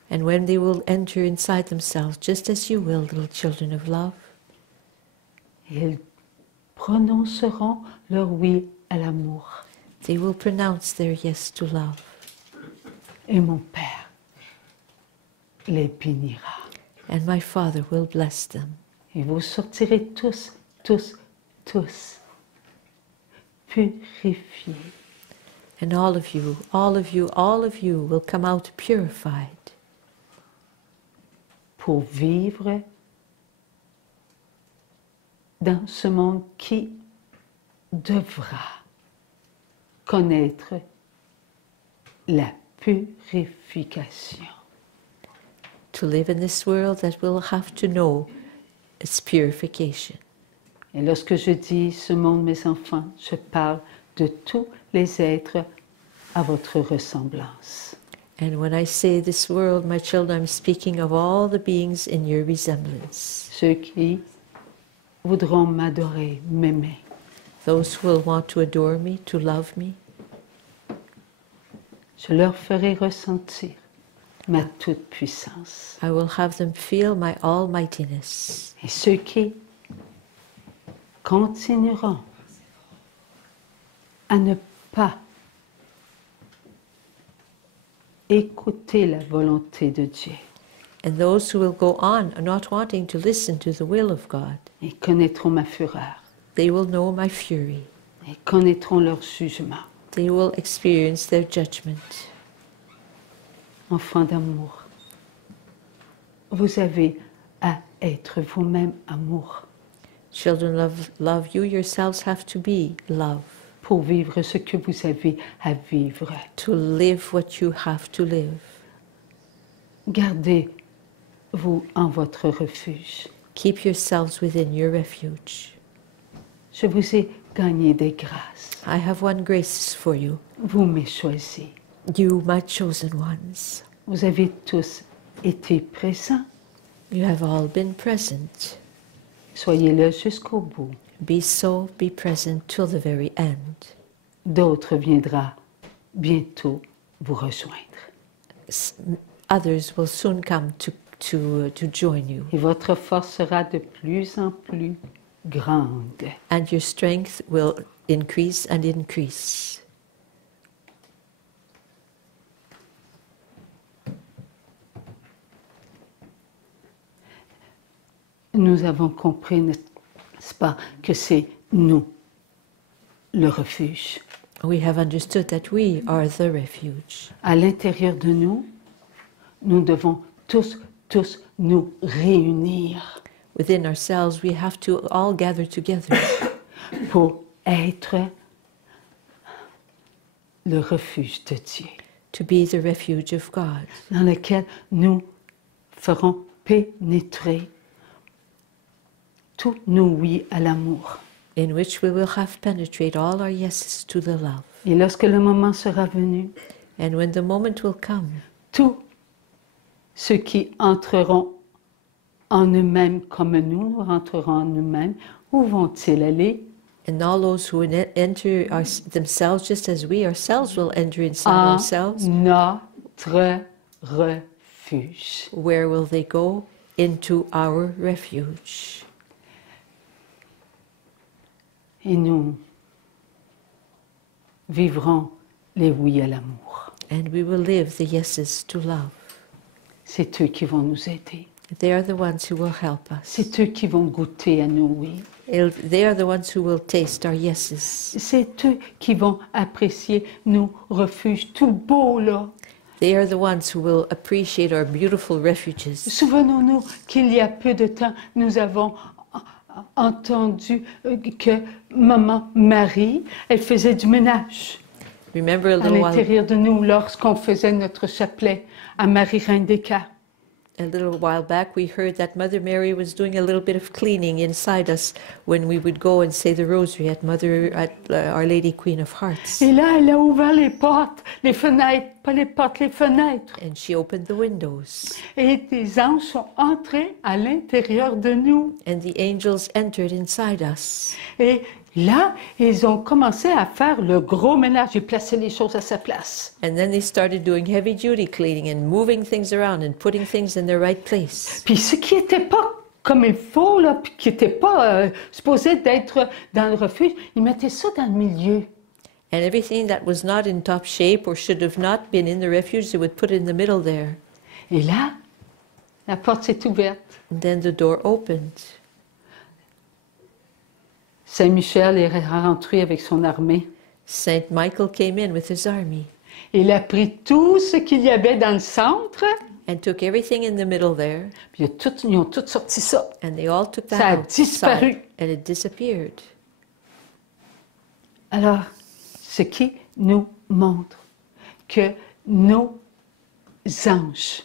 And when they will enter inside themselves, just as you will, little children of love, ils prononceront leur oui à l'amour. they will pronounce their yes to love. Et mon Père les bénira. And my Father will bless them. Et vous sortirez tous, tous, tous, purifiés. And all of you, all of you, all of you will come out purified Pour vivre dans ce monde qui devra connaître la purification. to live in this world that will have to know its purification. Et lorsque je dis ce monde, mes enfants, je parle de tous les êtres à votre ressemblance. And when I say this world, my children, I'm speaking of all the beings in your resemblance. Ceux qui voudront m'adorer, m'aimer. Those who will want to adore me, to love me, Je leur ferai ressentir ma toute-puissance. I will have them feel my almightiness. Et ceux qui continueront à ne pas écouter la volonté de Dieu And those who will go on not wanting to listen to the will of God, et connaîtront ma fureur they will know my fury. et connaîtront leur jugement. They will experience their judgment. Enfants d'amour, vous avez à être vous-même amour Children of love, you yourselves have to be love, pour vivre ce que vous avez à vivre. to live what you have to live. Gardez-vous en votre refuge. Keep yourselves within your refuge. Je vous ai gagné des grâces. I have won graces for you, Vous m'avez choisi. you my chosen ones. Vous avez tous été présents. You have all been present. Soyez là jusqu'au bout. Be so, be present till the very end. D'autres viendront bientôt vous rejoindre. Others will soon come to join you, Et votre force sera de plus en plus grande. and your strength will increase and increase. Nous avons compris, n'est-ce pas, que c'est nous, le refuge. We have understood that we are the refuge. À l'intérieur de nous, nous devons tous nous réunir Within ourselves, we have to all gather together pour être le refuge de Dieu, to be the refuge of God, dans lequel nous ferons pénétrer tous nos oui à l'amour. in which we will have penetrate all our yeses to the love. Et lorsque le moment sera venu, And when the moment will come, tous ceux qui entreront en eux-mêmes comme nous rentrerons en nous-mêmes, où vont-ils aller? and all those who enter themselves just as we ourselves will enter inside En ourselves, notre refuge. where will they go? Into our refuge. Et nous vivrons les oui à l'amour. And we will live the yeses to love. C'est eux qui vont nous aider. They are the ones who will help us. C'est eux qui vont goûter à nos oui. They are the ones who will taste our yeses. C'est eux qui vont apprécier nos refuges tout beaux là. They are the ones who will appreciate our beautiful refuges. Souvenons-nous qu'il y a peu de temps, nous avons entendu que maman Marie, elle faisait du ménage Remember a à little while, l'intérieur de nous lorsqu'on faisait notre chapelet à Marie Reine des Cas. a little while back, we heard that Mother Mary was doing a little bit of cleaning inside us when we would go and say the rosary at Our Lady Queen of Hearts. Et là, elle a ouvert les portes, les fenêtres, pas les portes, les fenêtres. And she opened the windows. Et des anges sont entrés à l'intérieur de nous. And the angels entered inside us. Et là, ils ont commencé à faire le gros ménage et placer les choses à sa place. And then they started doing heavy duty cleaning and moving things around and putting things in their right place. Puis ce qui n'était pas comme il faut, là, puis qui n'était pas supposé d'être dans le refuge, ils mettaient ça dans le milieu. And everything that was not in top shape or should have not been in the refuge, they would put it in the middle there. Et là, la porte s'est ouverte. And then the door opened. Saint-Michel est rentré avec son armée. Saint Michael came in with his army Il a pris tout ce qu'il y avait dans le centre, and took everything in the middle there, puis ils ont tous sorti ça. and they all took that Ça a outside, disparu. and it disappeared. Alors, ce qui nous montre que nos anges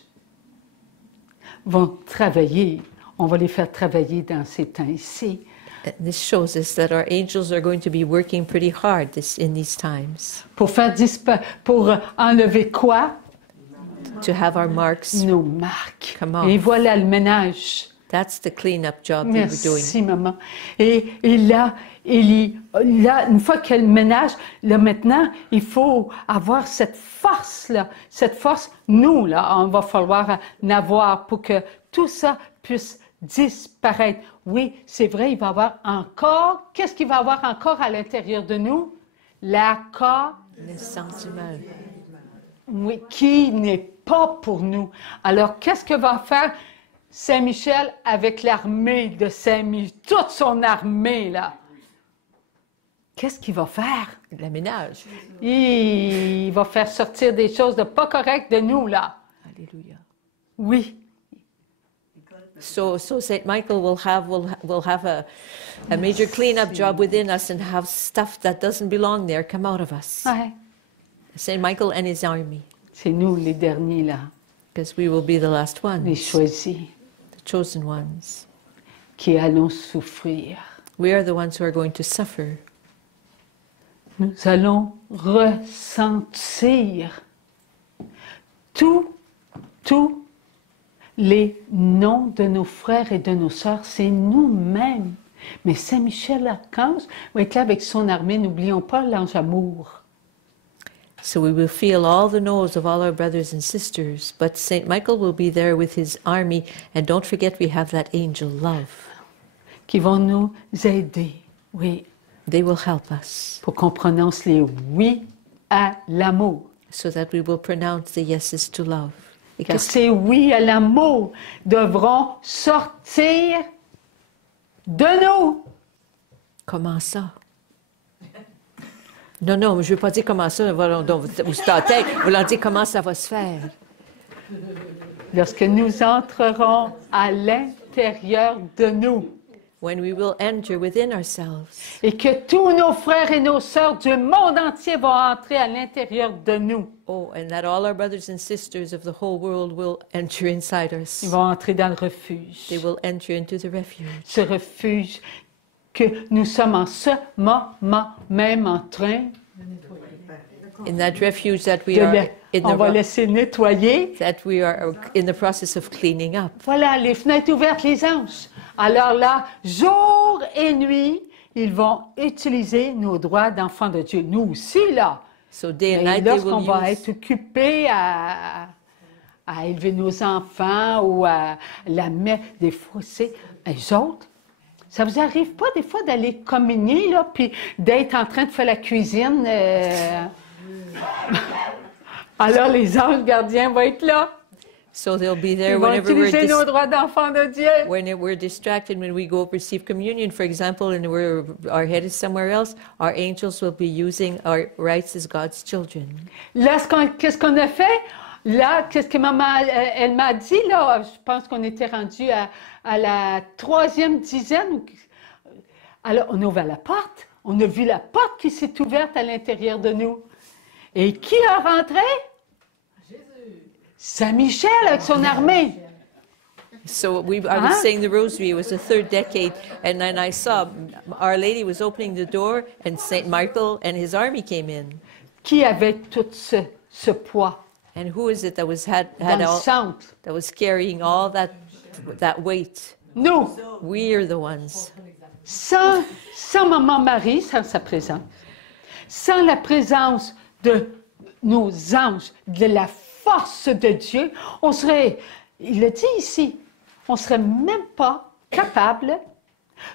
vont travailler, on va les faire travailler dans ces temps ici. And this shows us that our angels are going to be working pretty hard in these times Pour enlever quoi? to have our marks. Nos marques. Come on. Et voilà le ménage. That's the cleanup job we were doing. Merci, maman. Et là, une fois qu'il y a le ménage, là, maintenant, il faut avoir cette force-là. Cette force, nous, là, on va falloir en avoir pour que tout ça puisse disparaître. Oui, c'est vrai, il va y avoir encore... Qu'est-ce qu'il va y avoir encore à l'intérieur de nous? La Le sentiment. oui, qui n'est pas pour nous. Alors, qu'est-ce que va faire Saint-Michel avec l'armée de Saint-Michel, toute son armée, là? Qu'est-ce qu'il va faire? Le ménage. Il va faire sortir des choses de pas correctes de nous, là. Alléluia. Oui. So Saint Michael will have a major cleanup job within us and have stuff that doesn't belong there come out of us. Ouais. Saint Michael and his army, C'est nous, les derniers, là, because we will be the last les ones, choisis, the chosen ones. qui allons souffrir. We are the ones who are going to suffer. Nous allons ressentir tous les noms de nos frères et de nos sœurs, c'est nous-mêmes. Mais Saint-Michel Archange va être là avec son armée. N'oublions pas l'ange amour. So we will feel all the no's of all our brothers and sisters, but Saint Michael will be there with his army, and don't forget we have that angel love. Qui vont nous aider, oui, They will help us pour qu'on prononce les oui à l'amour. so that we will pronounce the yeses to love. Et que Because ces oui à l'amour devront sortir de nous. comment ça? Non, je ne veux pas dire comment ça, ou c'est ta tête, vous leur dire comment ça va se faire. Lorsque nous entrerons à l'intérieur de nous. When we will enter within ourselves, Et que tous nos frères et nos sœurs du monde entier vont entrer à l'intérieur de nous. oh, and that all our brothers and sisters of the whole world will enter inside us. Ils vont entrer dans le refuge. They will enter into the refuge. Ce refuge que nous sommes en ce moment même en train In that refuge that we de are in on va the laisser nettoyer. that we are in the process of cleaning up. Voilà, les fenêtres ouvertes, les anges. Alors là, jour et nuit, ils vont utiliser nos droits d'enfants de Dieu. Nous aussi, là. So day and Et night they lorsqu'on will va use. être occupé à élever nos enfants ou à la mettre, des fois, c'est eux autres. Ça vous arrive pas des fois d'aller communier, là, puis d'être en train de faire la cuisine? Alors les anges gardiens vont être là. So they'll be Ils there vont whenever we're utiliser nos droits d'enfants de Dieu. when we're distracted, when we go receive communion, for example, and our head is somewhere else, our angels will be using our rights as God's children. Là, qu'est-ce qu'on a fait? Là, qu'est-ce que maman, elle m'a dit, là? Je pense qu'on était rendu à la 3e dizaine. Alors, on a ouvert la porte. On a vu la porte qui s'est ouverte à l'intérieur de nous. Et qui a rentré? Saint-Michel avec son armée. So I was saying the rosary. It was the third decade, and then I saw Our Lady was opening the door, and Saint Michael and his army came in. Qui avait tout ce poids And who is it that was dans le centre? that was carrying all that weight? Nous, We're the ones. sans Maman Marie, sans sa présence, sans la présence de nos anges, de la force de Dieu, on serait, il le dit ici, on ne serait même pas capable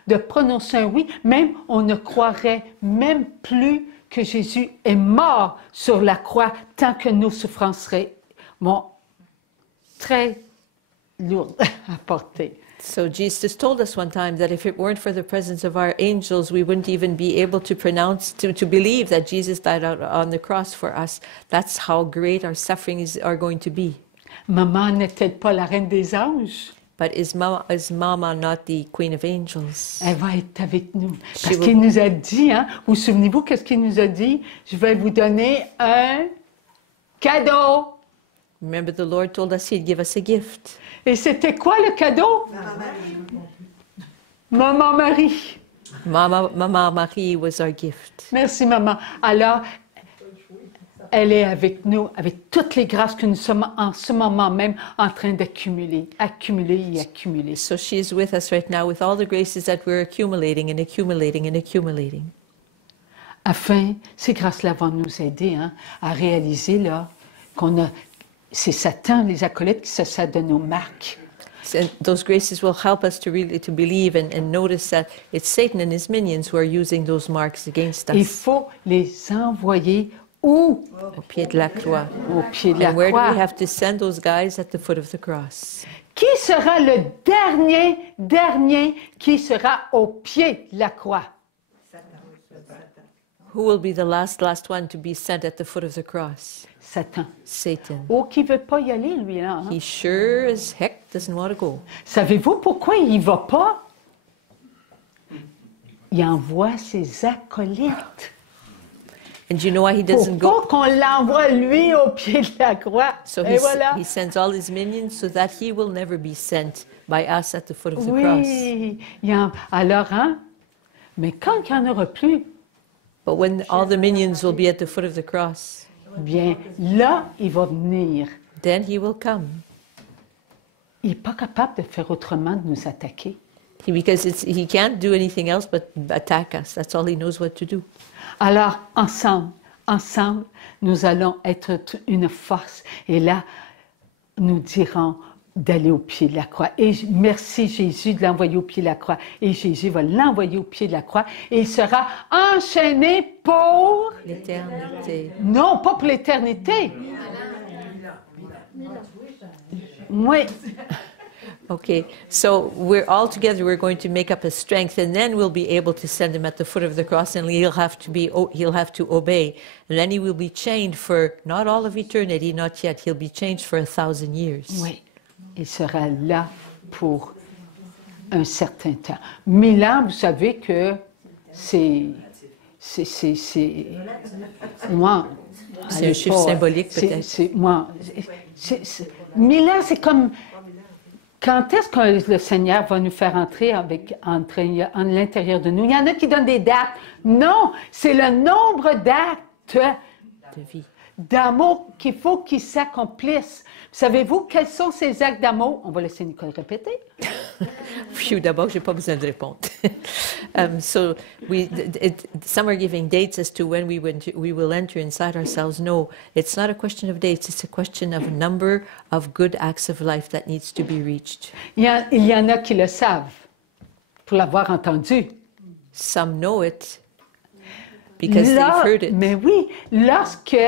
de prononcer un oui, même on ne croirait même plus que Jésus est mort sur la croix tant que nos souffrances seraient très lourdes à porter. So Jesus told us one time that if it weren't for the presence of our angels, we wouldn't even be able to believe that Jesus died out on the cross for us. That's how great our sufferings are going to be. Maman n'est-elle pas la reine des anges? But is Mama not the Queen of Angels? Elle va être avec nous. Parce qu'il nous a dit, hein, vous souvenez-vous qu'est-ce qu'il nous a dit? Je vais vous donner un cadeau. Remember, the Lord told us He'd give us a gift. Et c'était quoi le cadeau? Maman Marie. Mama Marie was our gift. Merci, maman. Alors, elle est avec nous, avec toutes les grâces que nous sommes en ce moment même en train d'accumuler, accumuler et accumuler. So she is with us right now with all the graces that we're accumulating and accumulating and accumulating. Afin, ces grâces-là vont nous aider hein, à réaliser là qu'on a, c'est Satan, les acolytes qui se servent de nos marques. And those graces will help us to really to believe and notice that it's Satan and his minions who are using those marks against us. Il faut les envoyer où? Au pied de la croix. Au pied de la And where do croix. we have to send those guys? At the foot of the cross. Qui sera le dernier qui sera au pied de la croix? Who will be the last one to be sent at the foot of the cross? Satan. Satan. Oh, qui ne veut pas y aller, lui, là. Hein? He sure as heck doesn't want to go. Savez-vous pourquoi il n'y va pas? Il envoie ses acolytes. And do you know why he doesn't go? Pour qu'on l'envoie, lui, au pied de la croix. So Et voilà. he sends all his minions so that he will never be sent by us at the foot of the cross. Oui. Alors, hein? Mais quand il n'y en aura plus, But when all the minions will be at the foot of the cross, bien, là, il va venir. then he will come. Il n'est pas capable de faire autrement de nous attaquer. Because he can't do anything else but attack us. That's all he knows what to do. Alors, ensemble, nous allons être une force. Et là, nous dirons d'aller au pied de la croix. Et merci Jésus de l'envoyer au pied de la croix. Et Jésus va l'envoyer au pied de la croix. Et il sera enchaîné pour... L'éternité. Non, pas pour l'éternité. Oui. Okay, so we're all together, we're going to make up a strength, and then we'll be able to send him at the foot of the cross, and he'll have to obey. And then he will be chained for not all of eternity, not yet. He'll be chained for 1,000 years. Oui. Il sera là pour un certain temps. 1000 ans, vous savez que c'est moi. C'est un chiffre symbolique, peut-être. Moi. 1000 ans, c'est comme. Quand est-ce que le Seigneur va nous faire entrer en l'intérieur de nous? Il y en a qui donnent des dates. Non, c'est le nombre d'actes De vie. d'amour qu'il faut qu'ils s'accomplissent. Savez-vous quels sont ces actes d'amour? On va laisser Nicole répéter. Phew, d'abord, j'ai pas besoin de répondre. So some are giving dates as to when we will enter inside ourselves. No, it's not a question of dates. It's a question of a number of good acts of life that needs to be reached. Il y en a qui le savent, pour l'avoir entendu. Some know it because they've heard it. Mais oui, lorsque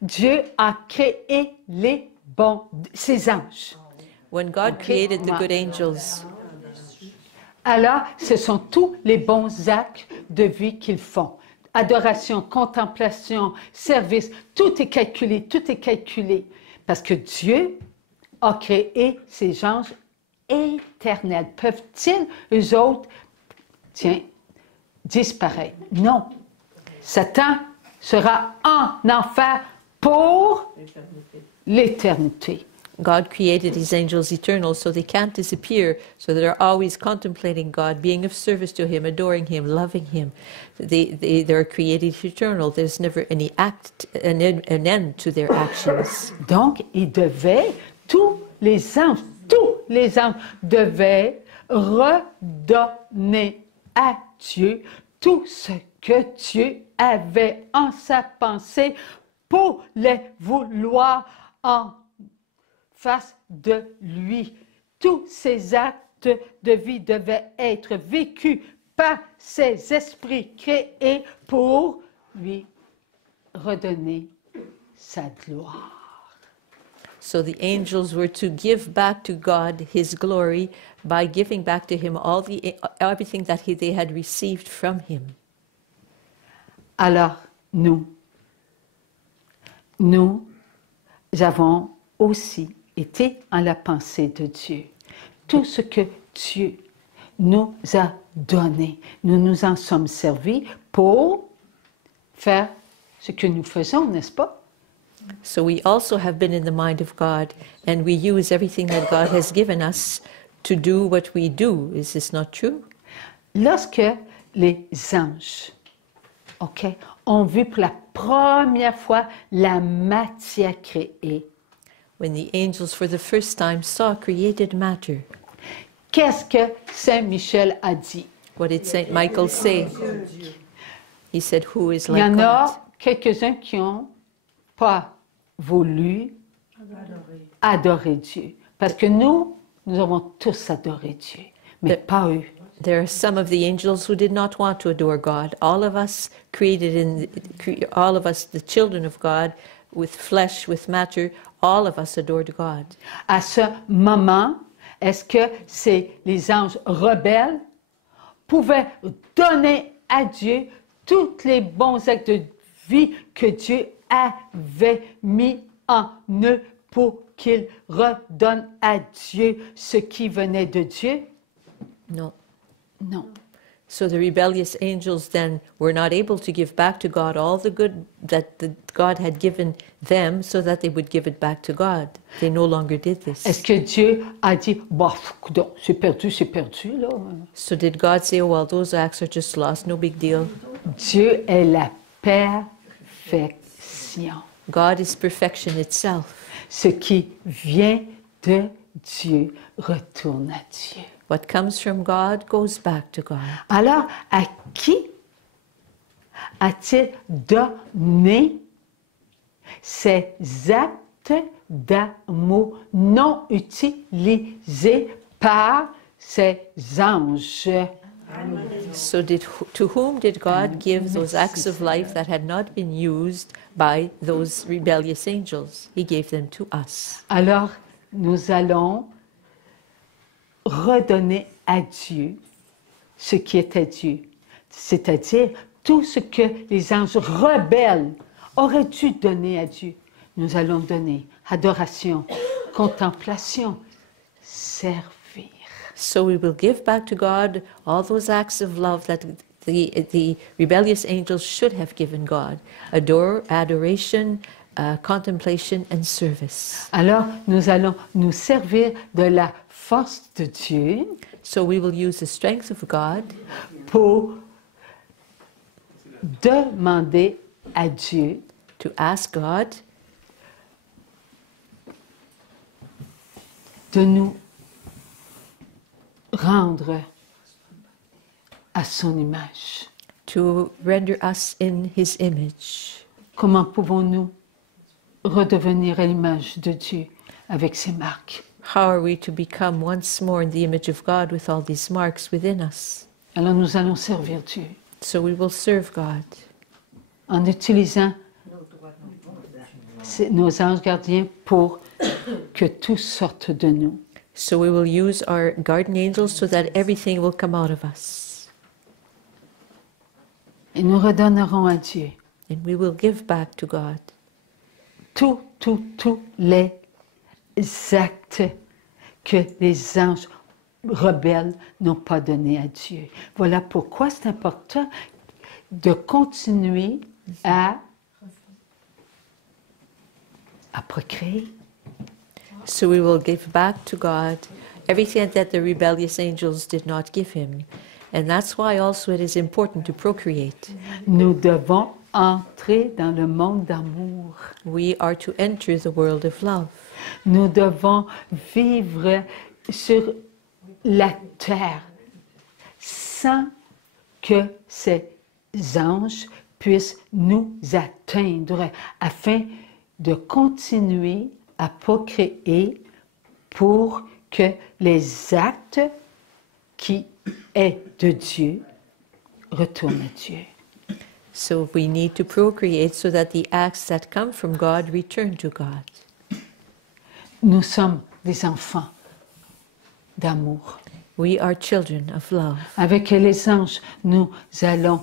Dieu a créé ses anges. When God created the good angels, alors, ce sont tous les bons actes de vie qu'ils font. Adoration, contemplation, service, tout est calculé, tout est calculé. Parce que Dieu a créé ces anges éternels. Peuvent-ils, eux autres, disparaître? Non. Satan sera en enfer pour l'éternité. God created his angels eternal, so they can't disappear, so they're always contemplating God, being of service to him, adoring him, loving him. They're created eternal. There's never any an end to their actions. Donc, tous les anges devaient redonner à Dieu tout ce que Dieu avait en sa pensée pour les vouloir en face de lui. Tous ces actes de vie devaient être vécus par ces esprits créés pour lui redonner sa gloire. So the angels were to give back to God his glory by giving back to him everything that they had received from him. Alors, nous avons aussi été en la pensée de Dieu. Tout ce que Dieu nous a donné, nous nous en sommes servis pour faire ce que nous faisons, n'est-ce pas? So we also have been in the mind of God, and we use everything that God has given us to do what we do. Is this not true? Lorsque les anges, ont vu pour la première fois la matière créée, When the angels for the first time saw created matter, qu'est-ce que Saint Michel a dit? what did Saint Michael say? He said, "Who is Il y like en God?" a quelques-uns qui n'ont pas voulu adorer Dieu. Parce que nous avons tous adoré Dieu, mais pas eux. There are some of the angels who did not want to adore God. All of us all of us, the children of God, with flesh, with matter, all of us adored God. À ce moment, est-ce que les anges rebelles pouvaient donner à Dieu tous les bons actes de vie que Dieu avait mis en eux pour qu'ils redonnent à Dieu ce qui venait de Dieu? No. Non. So the rebellious angels then were not able to give back to God all the good that God had given them so that they would give it back to God. They no longer did this. Est-ce que Dieu a dit, bah, c'est perdu, là? So did God say, oh, well, those acts are just lost, no big deal? Dieu est la perfection. God is perfection itself. Ce qui vient de Dieu retourne à Dieu. What comes from God goes back to God. Alors, à qui a-t-il donné ces actes d'amour non utilisés par ces anges? So to whom did God give those acts of life that had not been used by those rebellious angels? He gave them to us. Alors, nous allons redonner à Dieu ce qui était Dieu, c'est-à-dire tout ce que les anges rebelles auraient dû donner à Dieu. Nous allons donner adoration, contemplation, servir. So we will give back to God all those acts of love that the rebellious angels should have given God. Adoration, contemplation and service. Alors, nous allons nous servir de la force de Dieu. So we will use the strength of God pour demander à Dieu to ask God de nous rendre à son image. to render us in His image. Comment pouvons-nous redevenir à l'image de Dieu avec ces marques? How are we to become once more in the image of God with all these marks within us? Alors nous allons servir Dieu So we will serve God en utilisant nos anges gardiens pour que tout sorte de nous. So we will use our guardian angels so that everything will come out of us. Et nous redonnerons à Dieu And we will give back to God tous les actes que les anges rebelles n'ont pas donnés à Dieu. Voilà pourquoi c'est important de continuer à procréer, So we will give back to God everything that the rebellious angels did not give him. And that's why also it is important to procreate. Nous devons entrer dans le monde d'amour. We are to enter the world of love. Nous devons vivre sur la terre sans que ces anges puissent nous atteindre afin de continuer à procréer pour que les actes qui est de Dieu retournent à Dieu. So we need to procreate so that the acts that come from God return to God. Nous sommes des enfants d'amour. We are children of love. Avec les anges, nous allons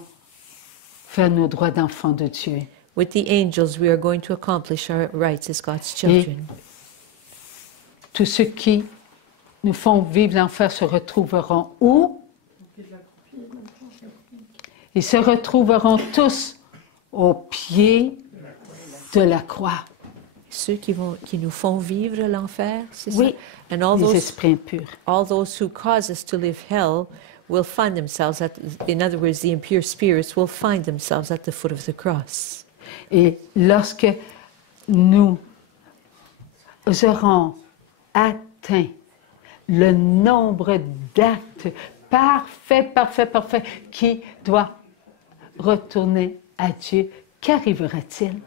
faire nos droits d'enfants de Dieu. With the angels, we are going to accomplish our rights as God's children. Tous ceux qui nous font vivre l'enfer se retrouveront où? Ils se retrouveront tous au pied de la croix. Ceux qui nous font vivre l'enfer, c'est Oui, ça? And all les those, esprits impurs. all those who cause us to live hell will find themselves at, in other words, the impure spirits will find themselves at the foot of the cross. Et lorsque nous aurons atteint le nombre d'actes parfaits qui doit retourner à Dieu, qu'arrivera-t-il?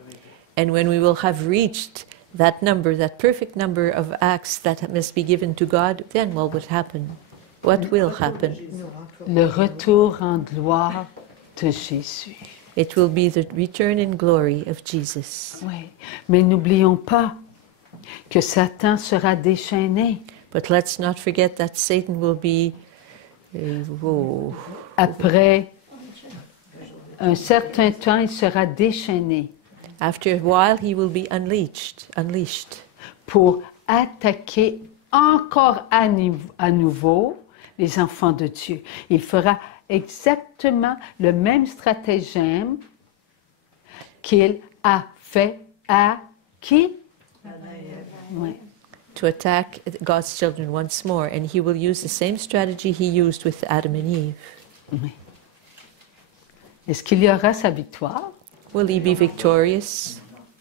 And when we will have reached that number, that perfect number of acts that must be given to God, then what would happen? What will happen? Le retour en gloire de Jésus. It will be the return in glory of Jesus. Oui, mais n'oublions pas que Satan sera déchaîné. But let's not forget that Satan will be Après un certain temps, il sera déchaîné after a while he will be unleashed pour attaquer encore à nouveau les enfants de Dieu. Il fera exactement le même stratagème qu'il a fait à qui? Oui. to attack God's children once more, and he will use the same strategy he used with Adam and Eve. Oui. Est-ce qu'il y aura sa victoire? Will he be victorious?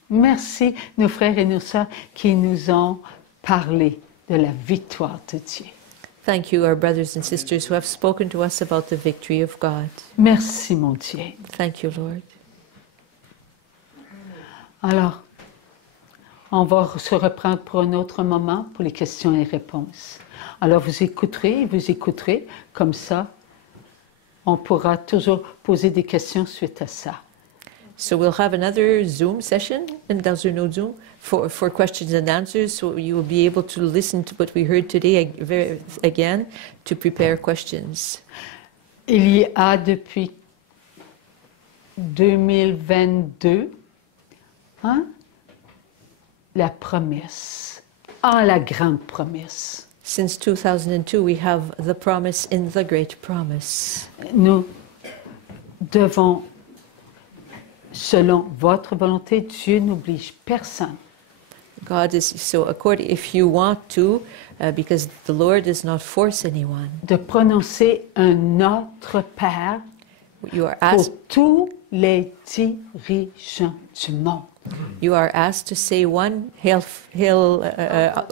Merci, nos frères et nos sœurs qui nous ont parlé de la victoire de Dieu. Thank you, our brothers and sisters who have spoken to us about the victory of God. Merci, mon Dieu. Thank you, Lord. Alors, on va se reprendre pour un autre moment pour les questions et réponses. Alors, vous écouterez, comme ça, on pourra toujours poser des questions suite à ça. So we'll have another Zoom session, and dans un autre Zoom, for questions and answers, so you will be able to listen to what we heard today again to prepare questions. Il y a depuis 2022, la promesse, la grande promesse. Since 2002, we have the promise in the great promise. Nous devons, selon votre volonté, Dieu n'oblige personne. God is so according. If you want to, because the Lord does not force anyone. De prononcer un Notre Père You are pour asked. tous les dirigeants du monde. You are asked to say one Hail,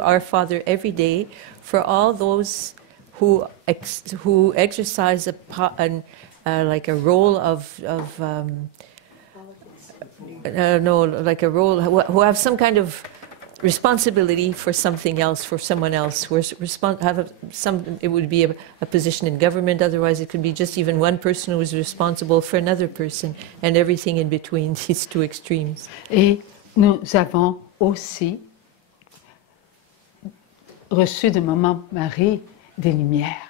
Our Father every day for all those who exercise like a role who have some kind of responsibility for something else, for someone else, who it would be a position in government, otherwise it could be just even one person who is responsible for another person, and everything in between these two extremes. Et nous avons aussi reçu de Maman Marie des lumières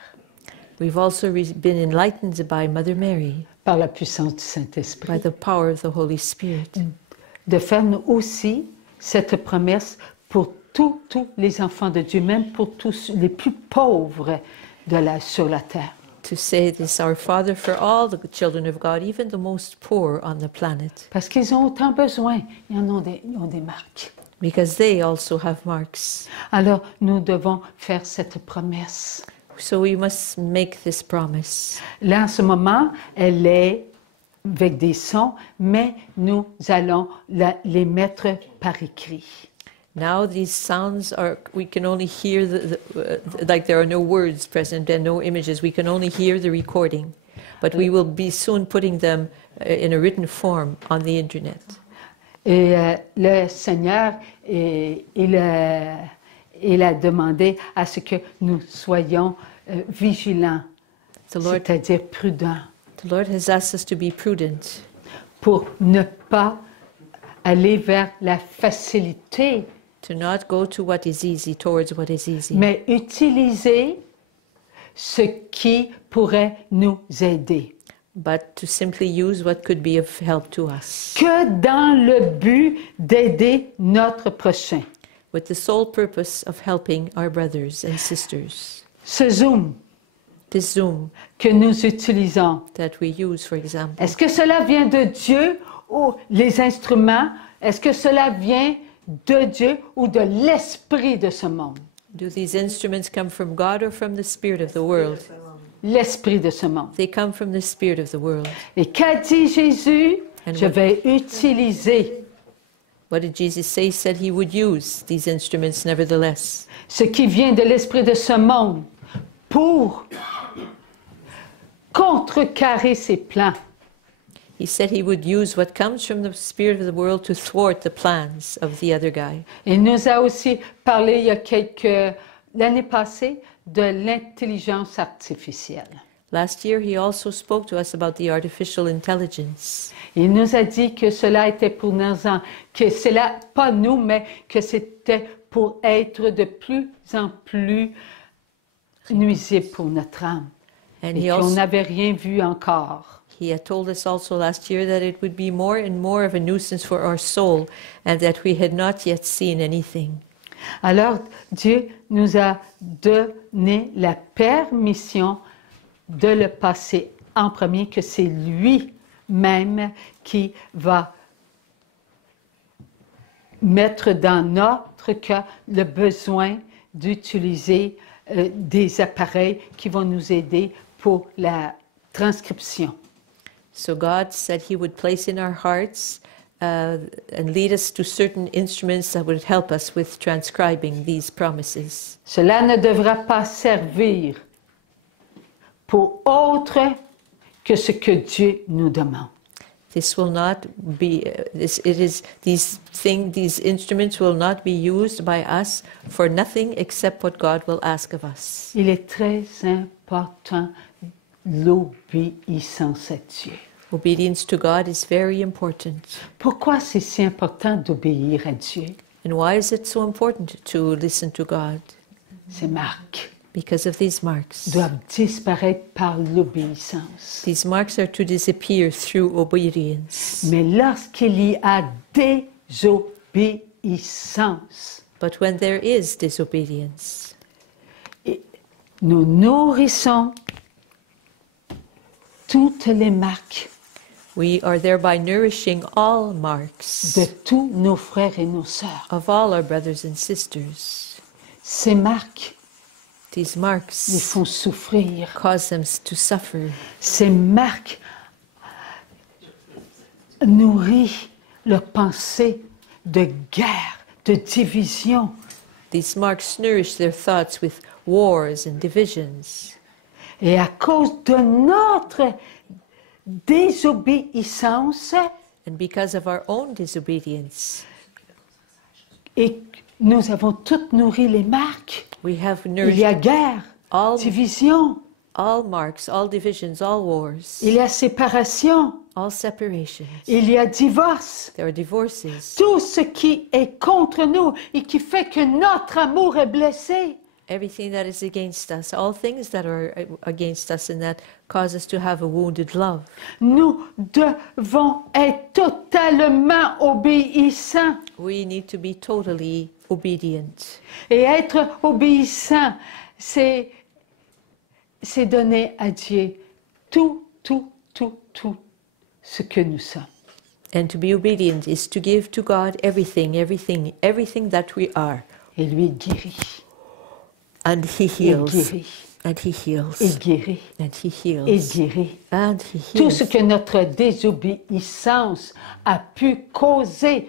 We've also been enlightened by Mother Mary, par la puissance du by Saint-Esprit, the power of the Holy Spirit, de faire nous aussi cette promesse pour tous les enfants de Dieu, même pour tous les plus pauvres sur la terre. to say this, Our Father, for all the children of God, even the most poor on the planet, Parce qu'ils ont autant besoin, ils ont des marques. because they also have marks. Alors, nous devons faire cette promesse. So we must make this promise. Là, en ce moment, elle est avec des sons, mais nous allons les mettre par écrit. Now these sounds are, we can only hear like there are no words present and no images. We can only hear the recording. But we will be soon putting them in a written form on the internet. Et le Seigneur, il a demandé à ce que nous soyons vigilants, c'est-à-dire prudents. The Lord has asked us to be prudent. Pour ne pas aller vers la facilité. To not go to what is easy, towards what is easy. Mais utiliser ce qui pourrait nous aider. But to simply use what could be of help to us. Que dans le but d'aider notre prochain. With the sole purpose of helping our brothers and sisters. Ce Zoom. This Zoom. Que nous utilisons. That we use, for example. Est-ce que cela vient de Dieu ou les instruments? Est-ce que cela vient de Dieu ou de l'esprit de ce monde? Do these instruments come from God or from the spirit of the world? L'esprit de ce monde. They come from the spirit of the world. Et qu'a dit Jésus? Je vais utiliser. What did Jesus say? He said he would use these instruments nevertheless. Ce qui vient de l'esprit de ce monde pour contrecarrer ses plans. He said he would use what comes from the spirit of the world to thwart the plans of the other guy. Il nous a aussi parlé il y a l'année passée de l'intelligence artificielle. Last year he also spoke to us about the artificial intelligence. Il nous a dit que cela était pour nos enfants, que cela, pas nous, mais que c'était pour être de plus en plus nuisible pour notre âme. Et qu'on n'avait rien vu encore. He had told us also last year that it would be more and more of a nuisance for our soul and that we had not yet seen anything. Alors, Dieu nous a donné la permission de le passer en premier, que c'est lui-même qui va mettre dans notre cœur le besoin d'utiliser des appareils qui vont nous aider pour la transcription. So God said he would place in our hearts and lead us to certain instruments that would help us with transcribing these promises. Cela ne devra pas servir pour autre que ce que Dieu nous demande. This will not be these instruments will not be used by us for nothing except what God will ask of us. Il est très important l'obéissance à Dieu. Obedience to God is very important. Pourquoi c'est si important d'obéir à Dieu? And why is it so important to listen to God? Ces marques Because of these marks. doivent disparaître par l'obéissance. These marks are to disappear through obedience. Mais lorsqu'il y a désobéissance, But when there is disobedience, nous nourrissons toutes les marques we are thereby nourishing all marks de tous nos frères et nos sœurs. of all our brothers and sisters. Ces marques These les marks font souffrir. cause them to suffer. Ces marques nourrissent leur pensée de guerre, de division. These marks nourish their thoughts with wars and divisions. Et à cause de notre désobéissance, And because of our own disobedience, et nous avons toutes nourri les marques, we have il nourished y a guerre, all, division, all marks, all divisions, all wars, il y a séparation, all separations. il y a divorce. There are divorces. Tout ce qui est contre nous et qui fait que notre amour est blessé. Everything that is against us, all things that are against us and that cause us to have a wounded love. Nous devons être totalement obéissants. We need to be totally obedient. Et être obéissant, c'est donner à Dieu tout ce que nous sommes. And to be obedient is to give to God everything, everything, everything that we are. Et lui, il guérit. And He Il heals. guérit. And He heals. Il guérit. And He Il heals. guérit. And He Tout ce heals. que notre désobéissance a pu causer.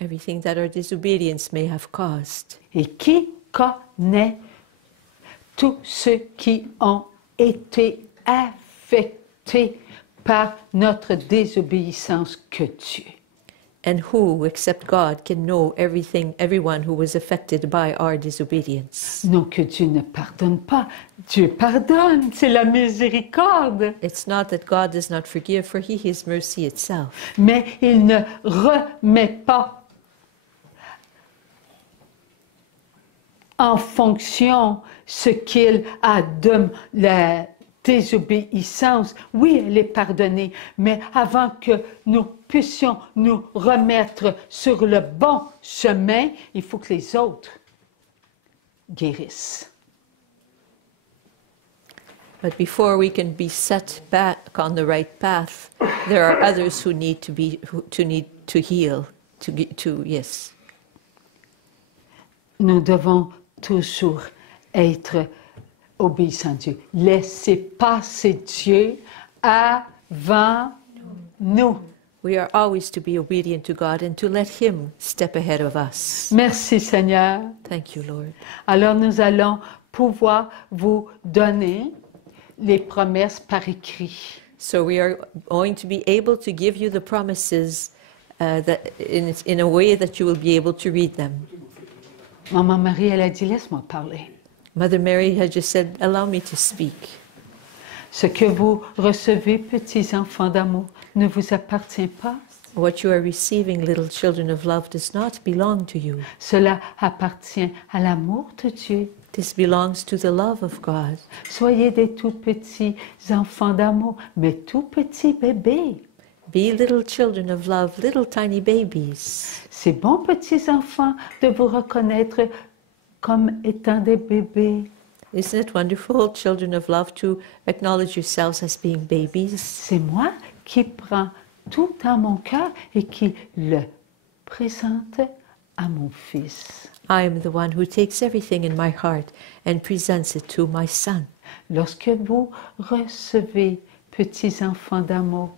Everything that our disobedience may have caused. Et qui connaît tous ceux qui ont été affectés par notre désobéissance que Dieu? And who, except God, can know everything, everyone who was affected by our disobedience? Non que Dieu ne pardonne pas. Dieu pardonne, c'est la miséricorde. It's not that God does not forgive, for He is mercy itself. Mais il ne remet pas en fonction ce qu'il a de la désobéissance. Oui, elle est pardonnée, mais avant que nous puissions nous remettre sur le bon chemin, il faut que les autres guérissent. But before we can be set back on the right path, there are others who need to be to need to heal. Yes. Nous devons toujours être obéissants à Dieu. Laissez passer Dieu avant nous. We are always to be obedient to God and to let Him step ahead of us. Merci Seigneur. Thank you, Lord. Alors nous allons pouvoir vous donner les promesses par écrit. So we are going to be able to give you the promises that in a way that you will be able to read them. Maman Marie, elle a dit, laisse-moi parler. Mother Mary had just said, allow me to speak. Ce que vous recevez, petits enfants d'amour, ne vous appartient pas. What you are receiving, little children of love, does not belong to you. Cela appartient à l'amour de Dieu. This belongs to the love of God. Soyez des tout petits enfants d'amour, mais tout petits bébés. Be little children of love, little tiny babies. C'est bon, petits enfants, de vous reconnaître comme étant des bébés. Isn't it wonderful, children of love, to acknowledge yourselves as being babies? C'est moi qui prends tout dans mon cœur et qui le présente à mon fils. I am the one who takes everything in my heart and presents it to my son. Lorsque vous recevez, petits enfants d'amour,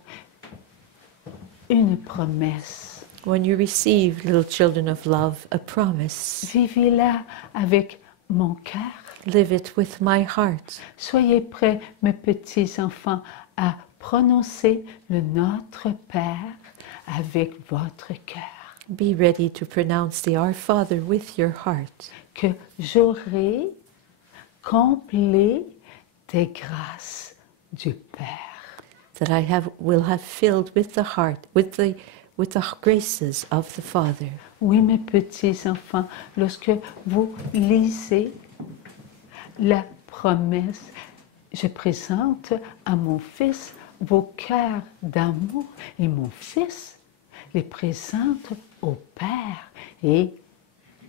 une promesse, When you receive, little children of love, a promise, vivez-la avec mon cœur. live it with my heart. Soyez prêts, mes petits enfants, à prononcer le Notre Père avec votre cœur. Be ready to pronounce the Our Father with your heart. Que j'aurai complet des grâces du Père. That I will have filled with the heart, with the graces of the Father. Oui, mes petits enfants, lorsque vous lisez la promesse, je présente à mon fils vos cœurs d'amour et mon fils les présente au Père. Et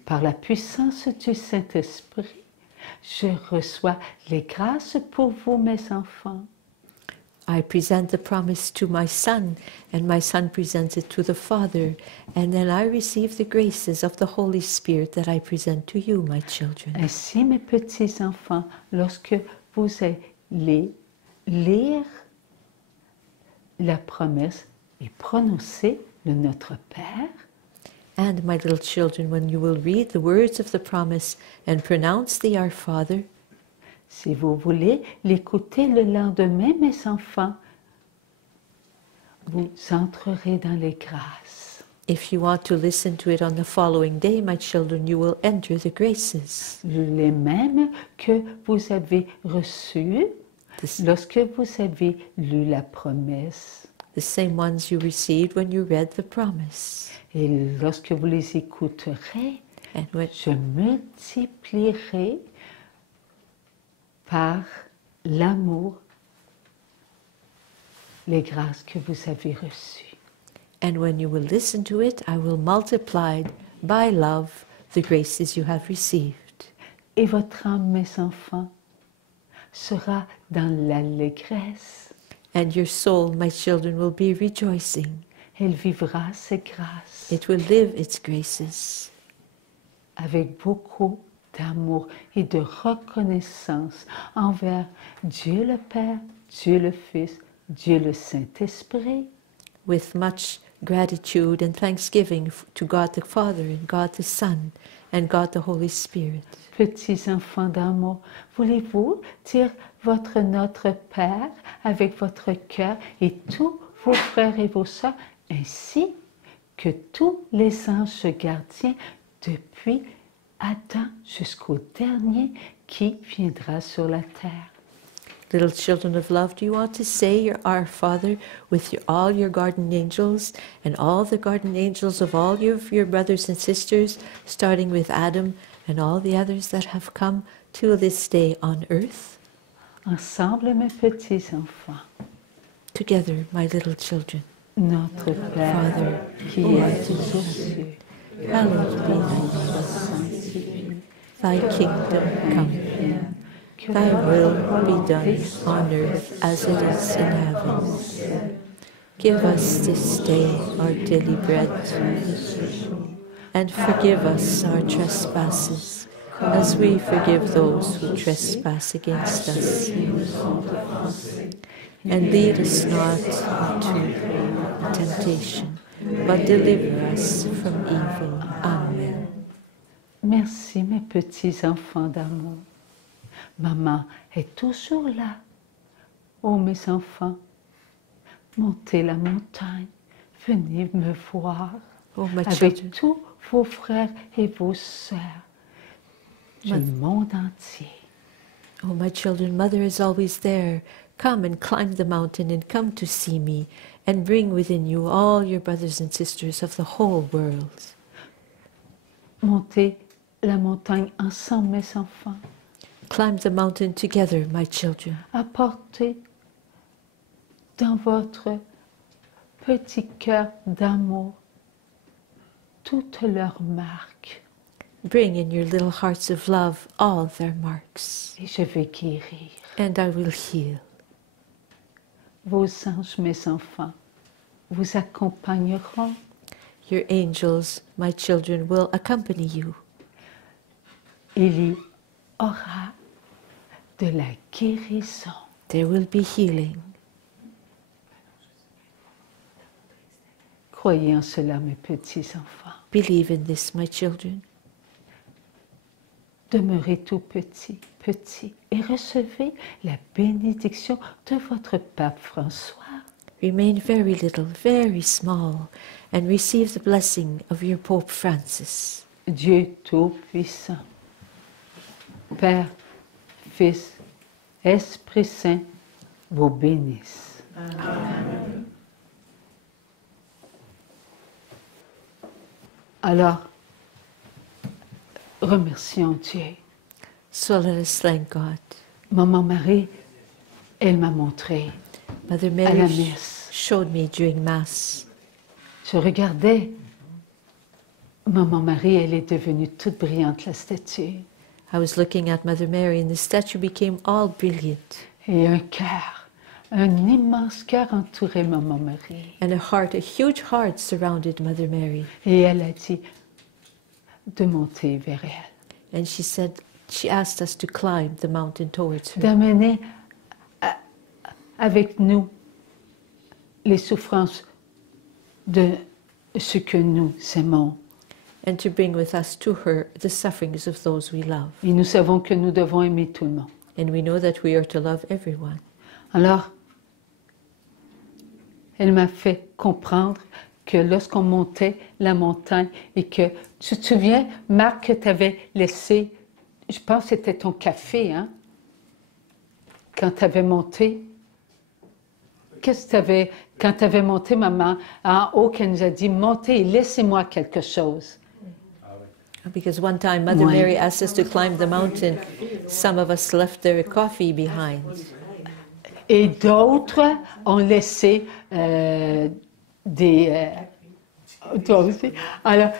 par la puissance du Saint-Esprit, je reçois les grâces pour vous, mes enfants. I present the promise to my son, and my son presents it to the Father, and then I receive the graces of the Holy Spirit that I present to you, my children. Ainsi, mes petits enfants, lorsque vous allez lire la promesse et prononcer le Notre Père, And my little children, when you will read the words of the promise and pronounce the Our Father, si vous voulez l'écouter le lendemain, mes enfants, vous entrerez dans les grâces. if you want to listen to it on the following day, my children, you will enter the graces. Les mêmes que vous avez reçus This- lorsque vous avez lu la promesse. The same ones you received when you read the promise. Et lorsque vous les écouterez, And when, je multiplierai par l'amour les grâces que vous avez reçues. and when you will listen to it, I will multiply by love the graces you have received. Et votre âme, mes enfants, sera dans l'allégresse. And your soul, my children, will be rejoicing. Elle vivra ses grâces It will live its graces avec beaucoup d'amour et de reconnaissance envers Dieu le Père, Dieu le Fils, Dieu le Saint-Esprit. with much gratitude and thanksgiving to God the Father and God the Son and God the Holy Spirit. Petits enfants d'amour, voulez-vous dire votre Notre Père avec votre cœur et tous vos frères et vos sœurs, ainsi que tous les anges gardiens depuis Adam jusqu'au dernier qui viendra sur la terre? Little children of love, do you want to say your Our Father with all your guardian angels and all the guardian angels of all your brothers and sisters, starting with Adam and all the others that have come to this day on earth? Ensemble, mes petits enfants, Together, my little children. Notre Père Father, qui es aux cieux, hallowed be thy name. sanctifié, Thy kingdom come. Thy will be done on earth as it is in heaven. Give us this day our daily bread, and forgive us our trespasses, as we forgive those who trespass against us. And lead us not into temptation, but deliver us from evil. Amen. Merci, mes petits enfants d'amour. Maman est toujours là. Oh, mes enfants, montez la montagne, venez me voir Oh, my avec children, tous vos frères et vos sœurs du monde entier. oh, my children, Mother is always there. Come and climb the mountain and come to see me, and bring within you all your brothers and sisters of the whole world. Montez la montagne ensemble, mes enfants. Climb the mountain together, my children. Apportez dans votre petit cœur d'amour toutes leurs marques Bring in your little hearts of love all their marks, et je vais guérir. and I will heal. Vos anges, mes enfants, vous accompagneront. Your angels, my children, will accompany you. Il y aura de la guérison. There will be healing. Croyez en cela, mes petits enfants. Believe in this, my children. Demeurez tout petit, petit, et recevez la bénédiction de votre pape François. Remain very little, very small, and receive the blessing of your Pope Francis. Dieu Tout-Puissant, Père, Fils, Esprit Saint, vous bénisse. Amen. Alors, remercions Dieu. So let us thank God. Maman Marie, elle m'a montré Mother à la Mary messe. showed me during Mass. Je regardais. Maman Marie, elle est devenue toute brillante, la statue. I was looking at Mother Mary, and the statue became all brilliant. Et un cœur, un immense cœur entourait Maman Marie. And a huge heart surrounded Mother Mary. Et elle a dit de monter vers elle, And she asked us to climb the mountain towards her, d'amener avec nous les souffrances de ce que nous aimons. and to bring with us to her the sufferings of those we love. Et nous savons que nous devons aimer tout le monde. And we know that we are to love everyone. Alors, elle m'a fait comprendre que lorsqu'on montait la montagne et que, tu te souviens, Marc, que tu avais laissé, je pense que c'était ton café, hein? Quand tu avais monté. Qu'est-ce que tu avais, quand tu avais monté, maman, en haut, qu'elle nous a dit, montez et laissez-moi quelque chose. Because one time Mother Ouais. Mary asked us to climb the mountain. Some of us left their coffee behind. Et d'autres ont laissé toi aussi. Alors,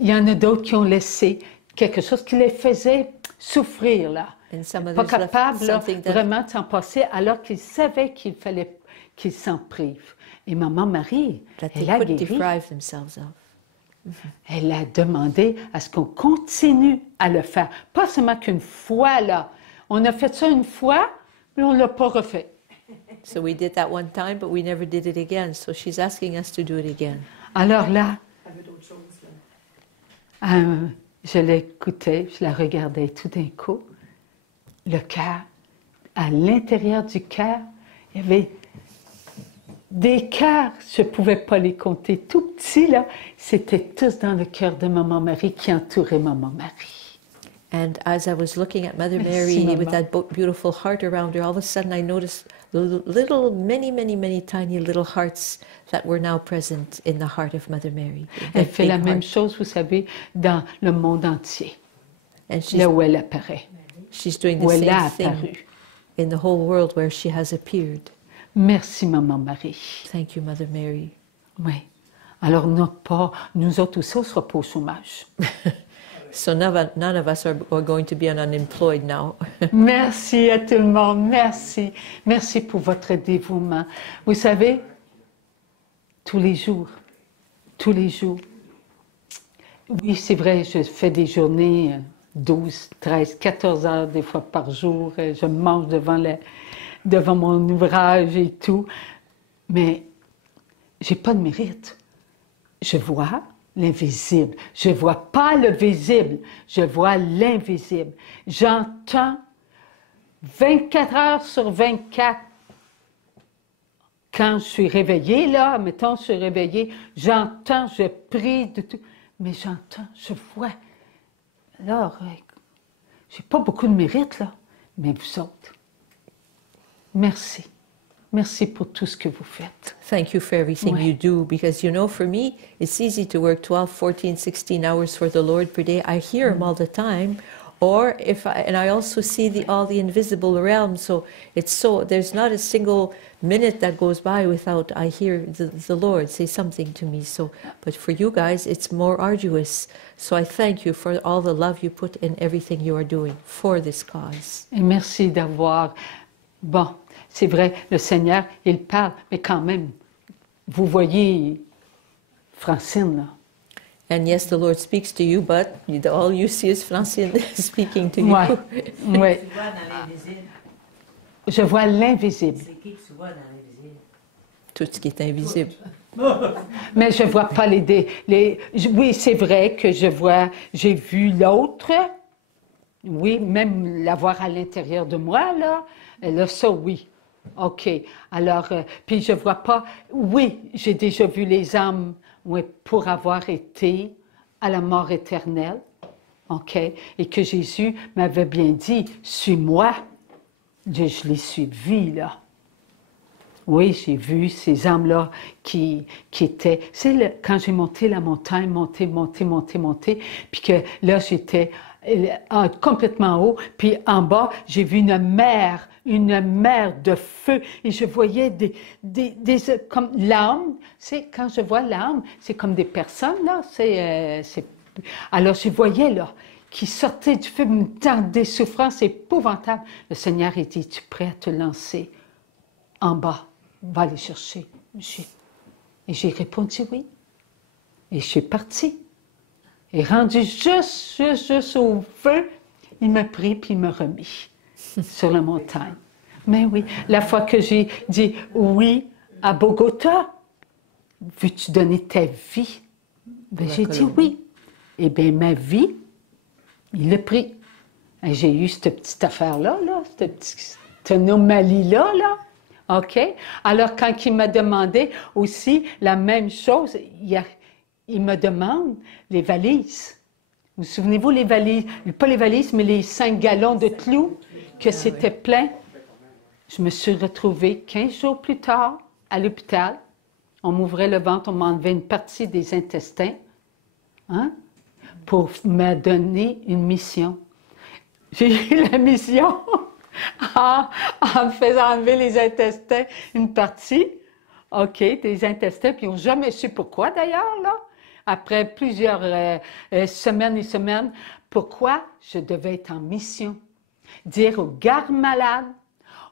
il y en a d'autres qui ont laissé quelque chose qui les faisait souffrir, là. And some Pas others left capables, là, something that vraiment de s'en passer, alors qu'ils savaient qu'ils qu'ils s'en privent. Et Maman Marie, that they elle a could guéri. deprive themselves of. Elle a demandé à ce qu'on continue à le faire. Pas seulement qu'une fois, là. On a fait ça une fois, mais on ne l'a pas refait. So we did that one time, but we never did it again. So she's asking us to do it again. Alors là, je l'écoutais, je la regardais tout d'un coup. Le cœur, à l'intérieur du cœur, il y avait des cœurs, je ne pouvais pas les compter, tout petits là, c'était tous dans le cœur de Maman Marie qui entourait Maman Marie. And as I was looking at Mother Merci, Mary with Maman. that beautiful heart around her, all of a sudden I noticed little, many tiny little hearts that were now present in the heart of Mother Mary. Elle That fait big la même heart. chose, vous savez, dans le monde entier, And là où elle apparaît, she's doing the où elle a same thing apparu. in the whole world where she has appeared. Merci, Maman Marie. Thank you, Mother Mary. Oui. Alors, nous autres aussi, on ne sera pas au chômage. So none of us are going to be unemployed now. Merci à tout le monde. Merci. Merci pour votre dévouement. Vous savez, tous les jours, oui, c'est vrai, je fais des journées 12, 13, 14 heures des fois par jour. Je mange devant mon ouvrage et tout. Mais j'ai pas de mérite. Je vois l'invisible. Je ne vois pas le visible, je vois l'invisible. J'entends 24 heures sur 24. Quand je suis réveillée, là, mettons, je suis réveillée, j'entends, je prie de tout, mais j'entends, je vois. Alors, j'ai pas beaucoup de mérite, là, mais vous autres, merci. Merci pour tout ce que vous faites. Thank you for everything Ouais. you do, because, you know, for me, it's easy to work 12, 14, 16 hours for the Lord per day. I hear Him all the time. Or and I also see all the invisible realm, so there's not a single minute that goes by without I hear the Lord say something to me. So, but for you guys, it's more arduous. So I thank you for all the love you put in everything you are doing for this cause. Et merci d'avoir... Bon, c'est vrai, le Seigneur, il parle, mais quand même, vous voyez Francine, là. And yes, the Lord speaks to you, but all you see is Francine speaking to you. Ouais, ouais. Tu vois dans l'invisible. Je vois l'invisible, C'est qui que tu vois dans l'invisible? Tout ce qui est invisible. mais je ne vois pas oui, c'est vrai que j'ai vu l'autre, oui, même l'avoir à l'intérieur de moi, là, ça, oui. OK. Alors, puis je ne vois pas, oui, j'ai déjà vu les âmes, oui, pour avoir été à la mort éternelle, OK, et que Jésus m'avait bien dit, suis-moi. Je l'ai suivi, là. Oui, j'ai vu ces âmes-là qui étaient... C'est quand j'ai monté la montagne, monté, puis que là, j'étais complètement haut, puis en bas, j'ai vu une mer de feu, et je voyais comme l'âme, c'est quand je vois l'âme, c'est comme des personnes, là, alors je voyais, là, qui sortaient du feu, dans des souffrances épouvantables. Le Seigneur a dit, es-tu prêt à te lancer en bas? Va les chercher. Et j'ai répondu oui. Et je suis partie. Et rendu juste au feu, il m'a pris puis il m'a remis sur la montagne. Mais oui, la fois que j'ai dit oui à Bogota, veux-tu donner ta vie? Ben, j'ai dit oui. Eh bien, ma vie, il l'a pris. Et j'ai eu cette petite affaire-là, cette petite anomalie-là, là. OK? Alors, quand il m'a demandé aussi la même chose, il me demande les valises. Vous souvenez-vous, les valises, pas les valises, mais les 5 gallons de clous, que c'était plein. Je me suis retrouvée 15 jours plus tard à l'hôpital. On m'ouvrait le ventre, on m'enlevait une partie des intestins, hein, pour me donner une mission. J'ai eu la mission en me faisant enlever les intestins, une partie, OK, des intestins, puis ils n'ont jamais su pourquoi d'ailleurs, là, après plusieurs semaines et semaines, pourquoi je devais être en mission. Dire aux gardes malades,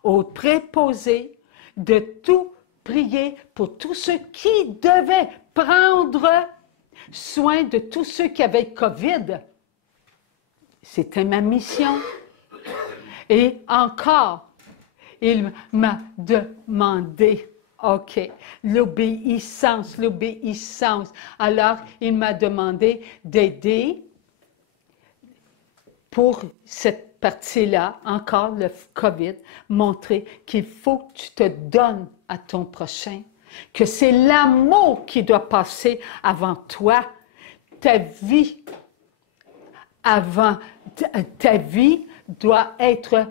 aux préposés, de tout prier pour tous ceux qui devaient prendre soin de tous ceux qui avaient COVID. C'était ma mission. Et encore, il m'a demandé, OK, l'obéissance. Alors, il m'a demandé d'aider pour cette partie-là, encore le COVID, montrer qu'il faut que tu te donnes à ton prochain, que c'est l'amour qui doit passer avant toi, ta vie doit être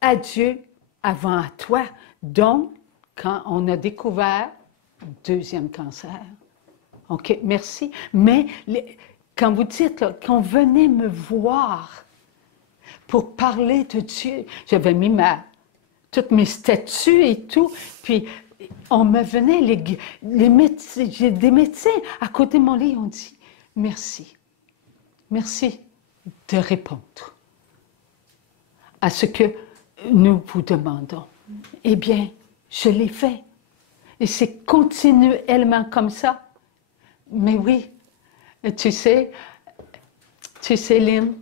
à Dieu avant à toi. Donc, quand on a découvert deuxième cancer, OK, merci. Mais quand vous dites qu'on venait me voir pour parler de Dieu, j'avais mis toutes mes statues et tout, puis on me venait, les médecins, j'ai des médecins à côté de mon lit, on dit merci. Merci de répondre à ce que nous vous demandons. Eh bien, je l'ai fait. Et c'est continuellement comme ça. Mais oui, tu sais, Lynn,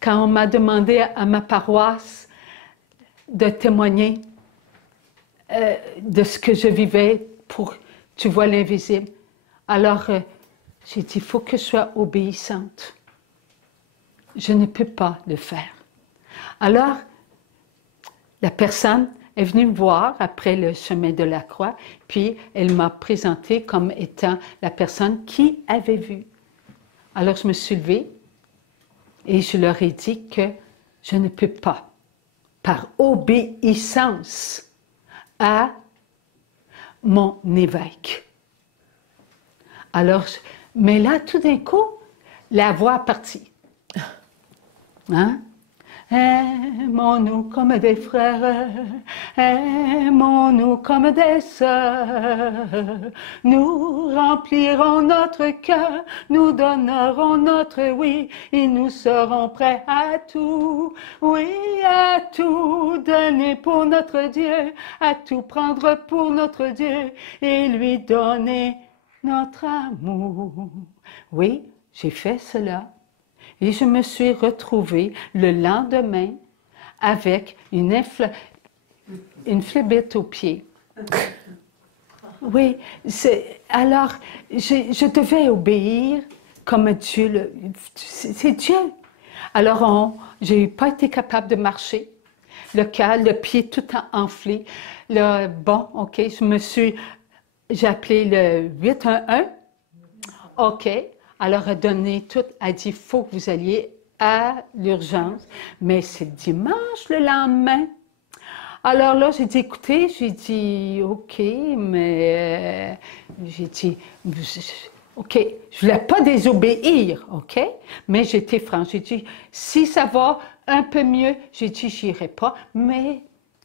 quand on m'a demandé à ma paroisse de témoigner de ce que je vivais pour Tu vois l'invisible, alors j'ai dit, il faut que je sois obéissante. Je ne peux pas le faire. Alors, la personne est venue me voir après le chemin de la croix, puis elle m'a présentée comme étant la personne qui avait vu. Alors, je me suis levée et je leur ai dit que je ne peux pas, par obéissance à mon évêque. Alors, mais là, tout d'un coup, la voix est partie. Hein? Aimons-nous comme des frères, aimons-nous comme des sœurs, nous remplirons notre cœur, nous donnerons notre oui, et nous serons prêts à tout, oui, à tout donner pour notre Dieu, à tout prendre pour notre Dieu, et lui donner notre amour. Oui, j'ai fait cela. Et je me suis retrouvée le lendemain avec une phlébite au pied. Oui, alors je devais obéir comme Dieu. C'est Dieu. Alors, j'ai pas été capable de marcher. Le pied tout enflé. Bon, OK, j'ai appelé le 811. OK. Alors, a donné tout, a dit, il faut que vous alliez à l'urgence, mais c'est dimanche le lendemain. Alors là, j'ai dit, écoutez, OK, mais j'ai dit, OK, je voulais pas désobéir, OK, mais j'étais franche. J'ai dit, si ça va un peu mieux, j'ai dit, j'irai pas, mais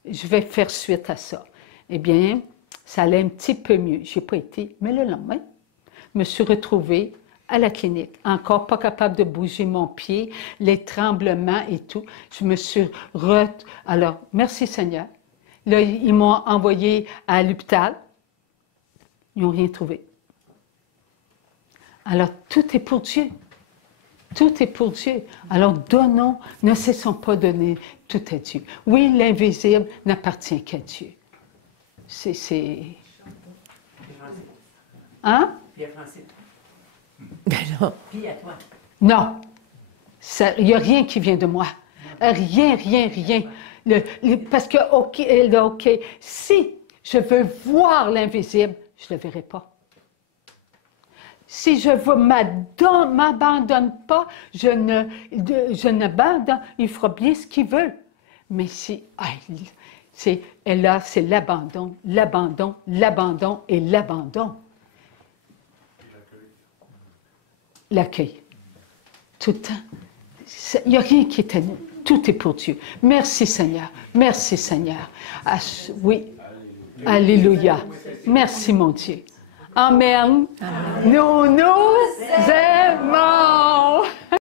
je vais faire suite à ça. Eh bien, ça allait un petit peu mieux. J'ai pas été, mais le lendemain, je me suis retrouvée à la clinique, encore pas capable de bouger mon pied, les tremblements et tout. Je me suis Alors, merci Seigneur. Là, ils m'ont envoyé à l'hôpital. Ils n'ont rien trouvé. Alors, tout est pour Dieu. Tout est pour Dieu. Alors, ne cessons pas de donner tout à Dieu. Oui, l'invisible n'appartient qu'à Dieu. Hein? Non. Non, il n'y a rien qui vient de moi. Rien. Parce que, OK, si je veux voir l'invisible, je ne le verrai pas. Si je ne m'abandonne pas, je n'abandonne, il fera bien ce qu'il veut. Mais c'est l'abandon et l'abandon. L'accueil. Tout le temps. Il n'y a rien qui est à nous. Tout est pour Dieu. Merci Seigneur. Merci Seigneur. Oui. Alléluia. Merci mon Dieu. Amen. Nous nous aimons.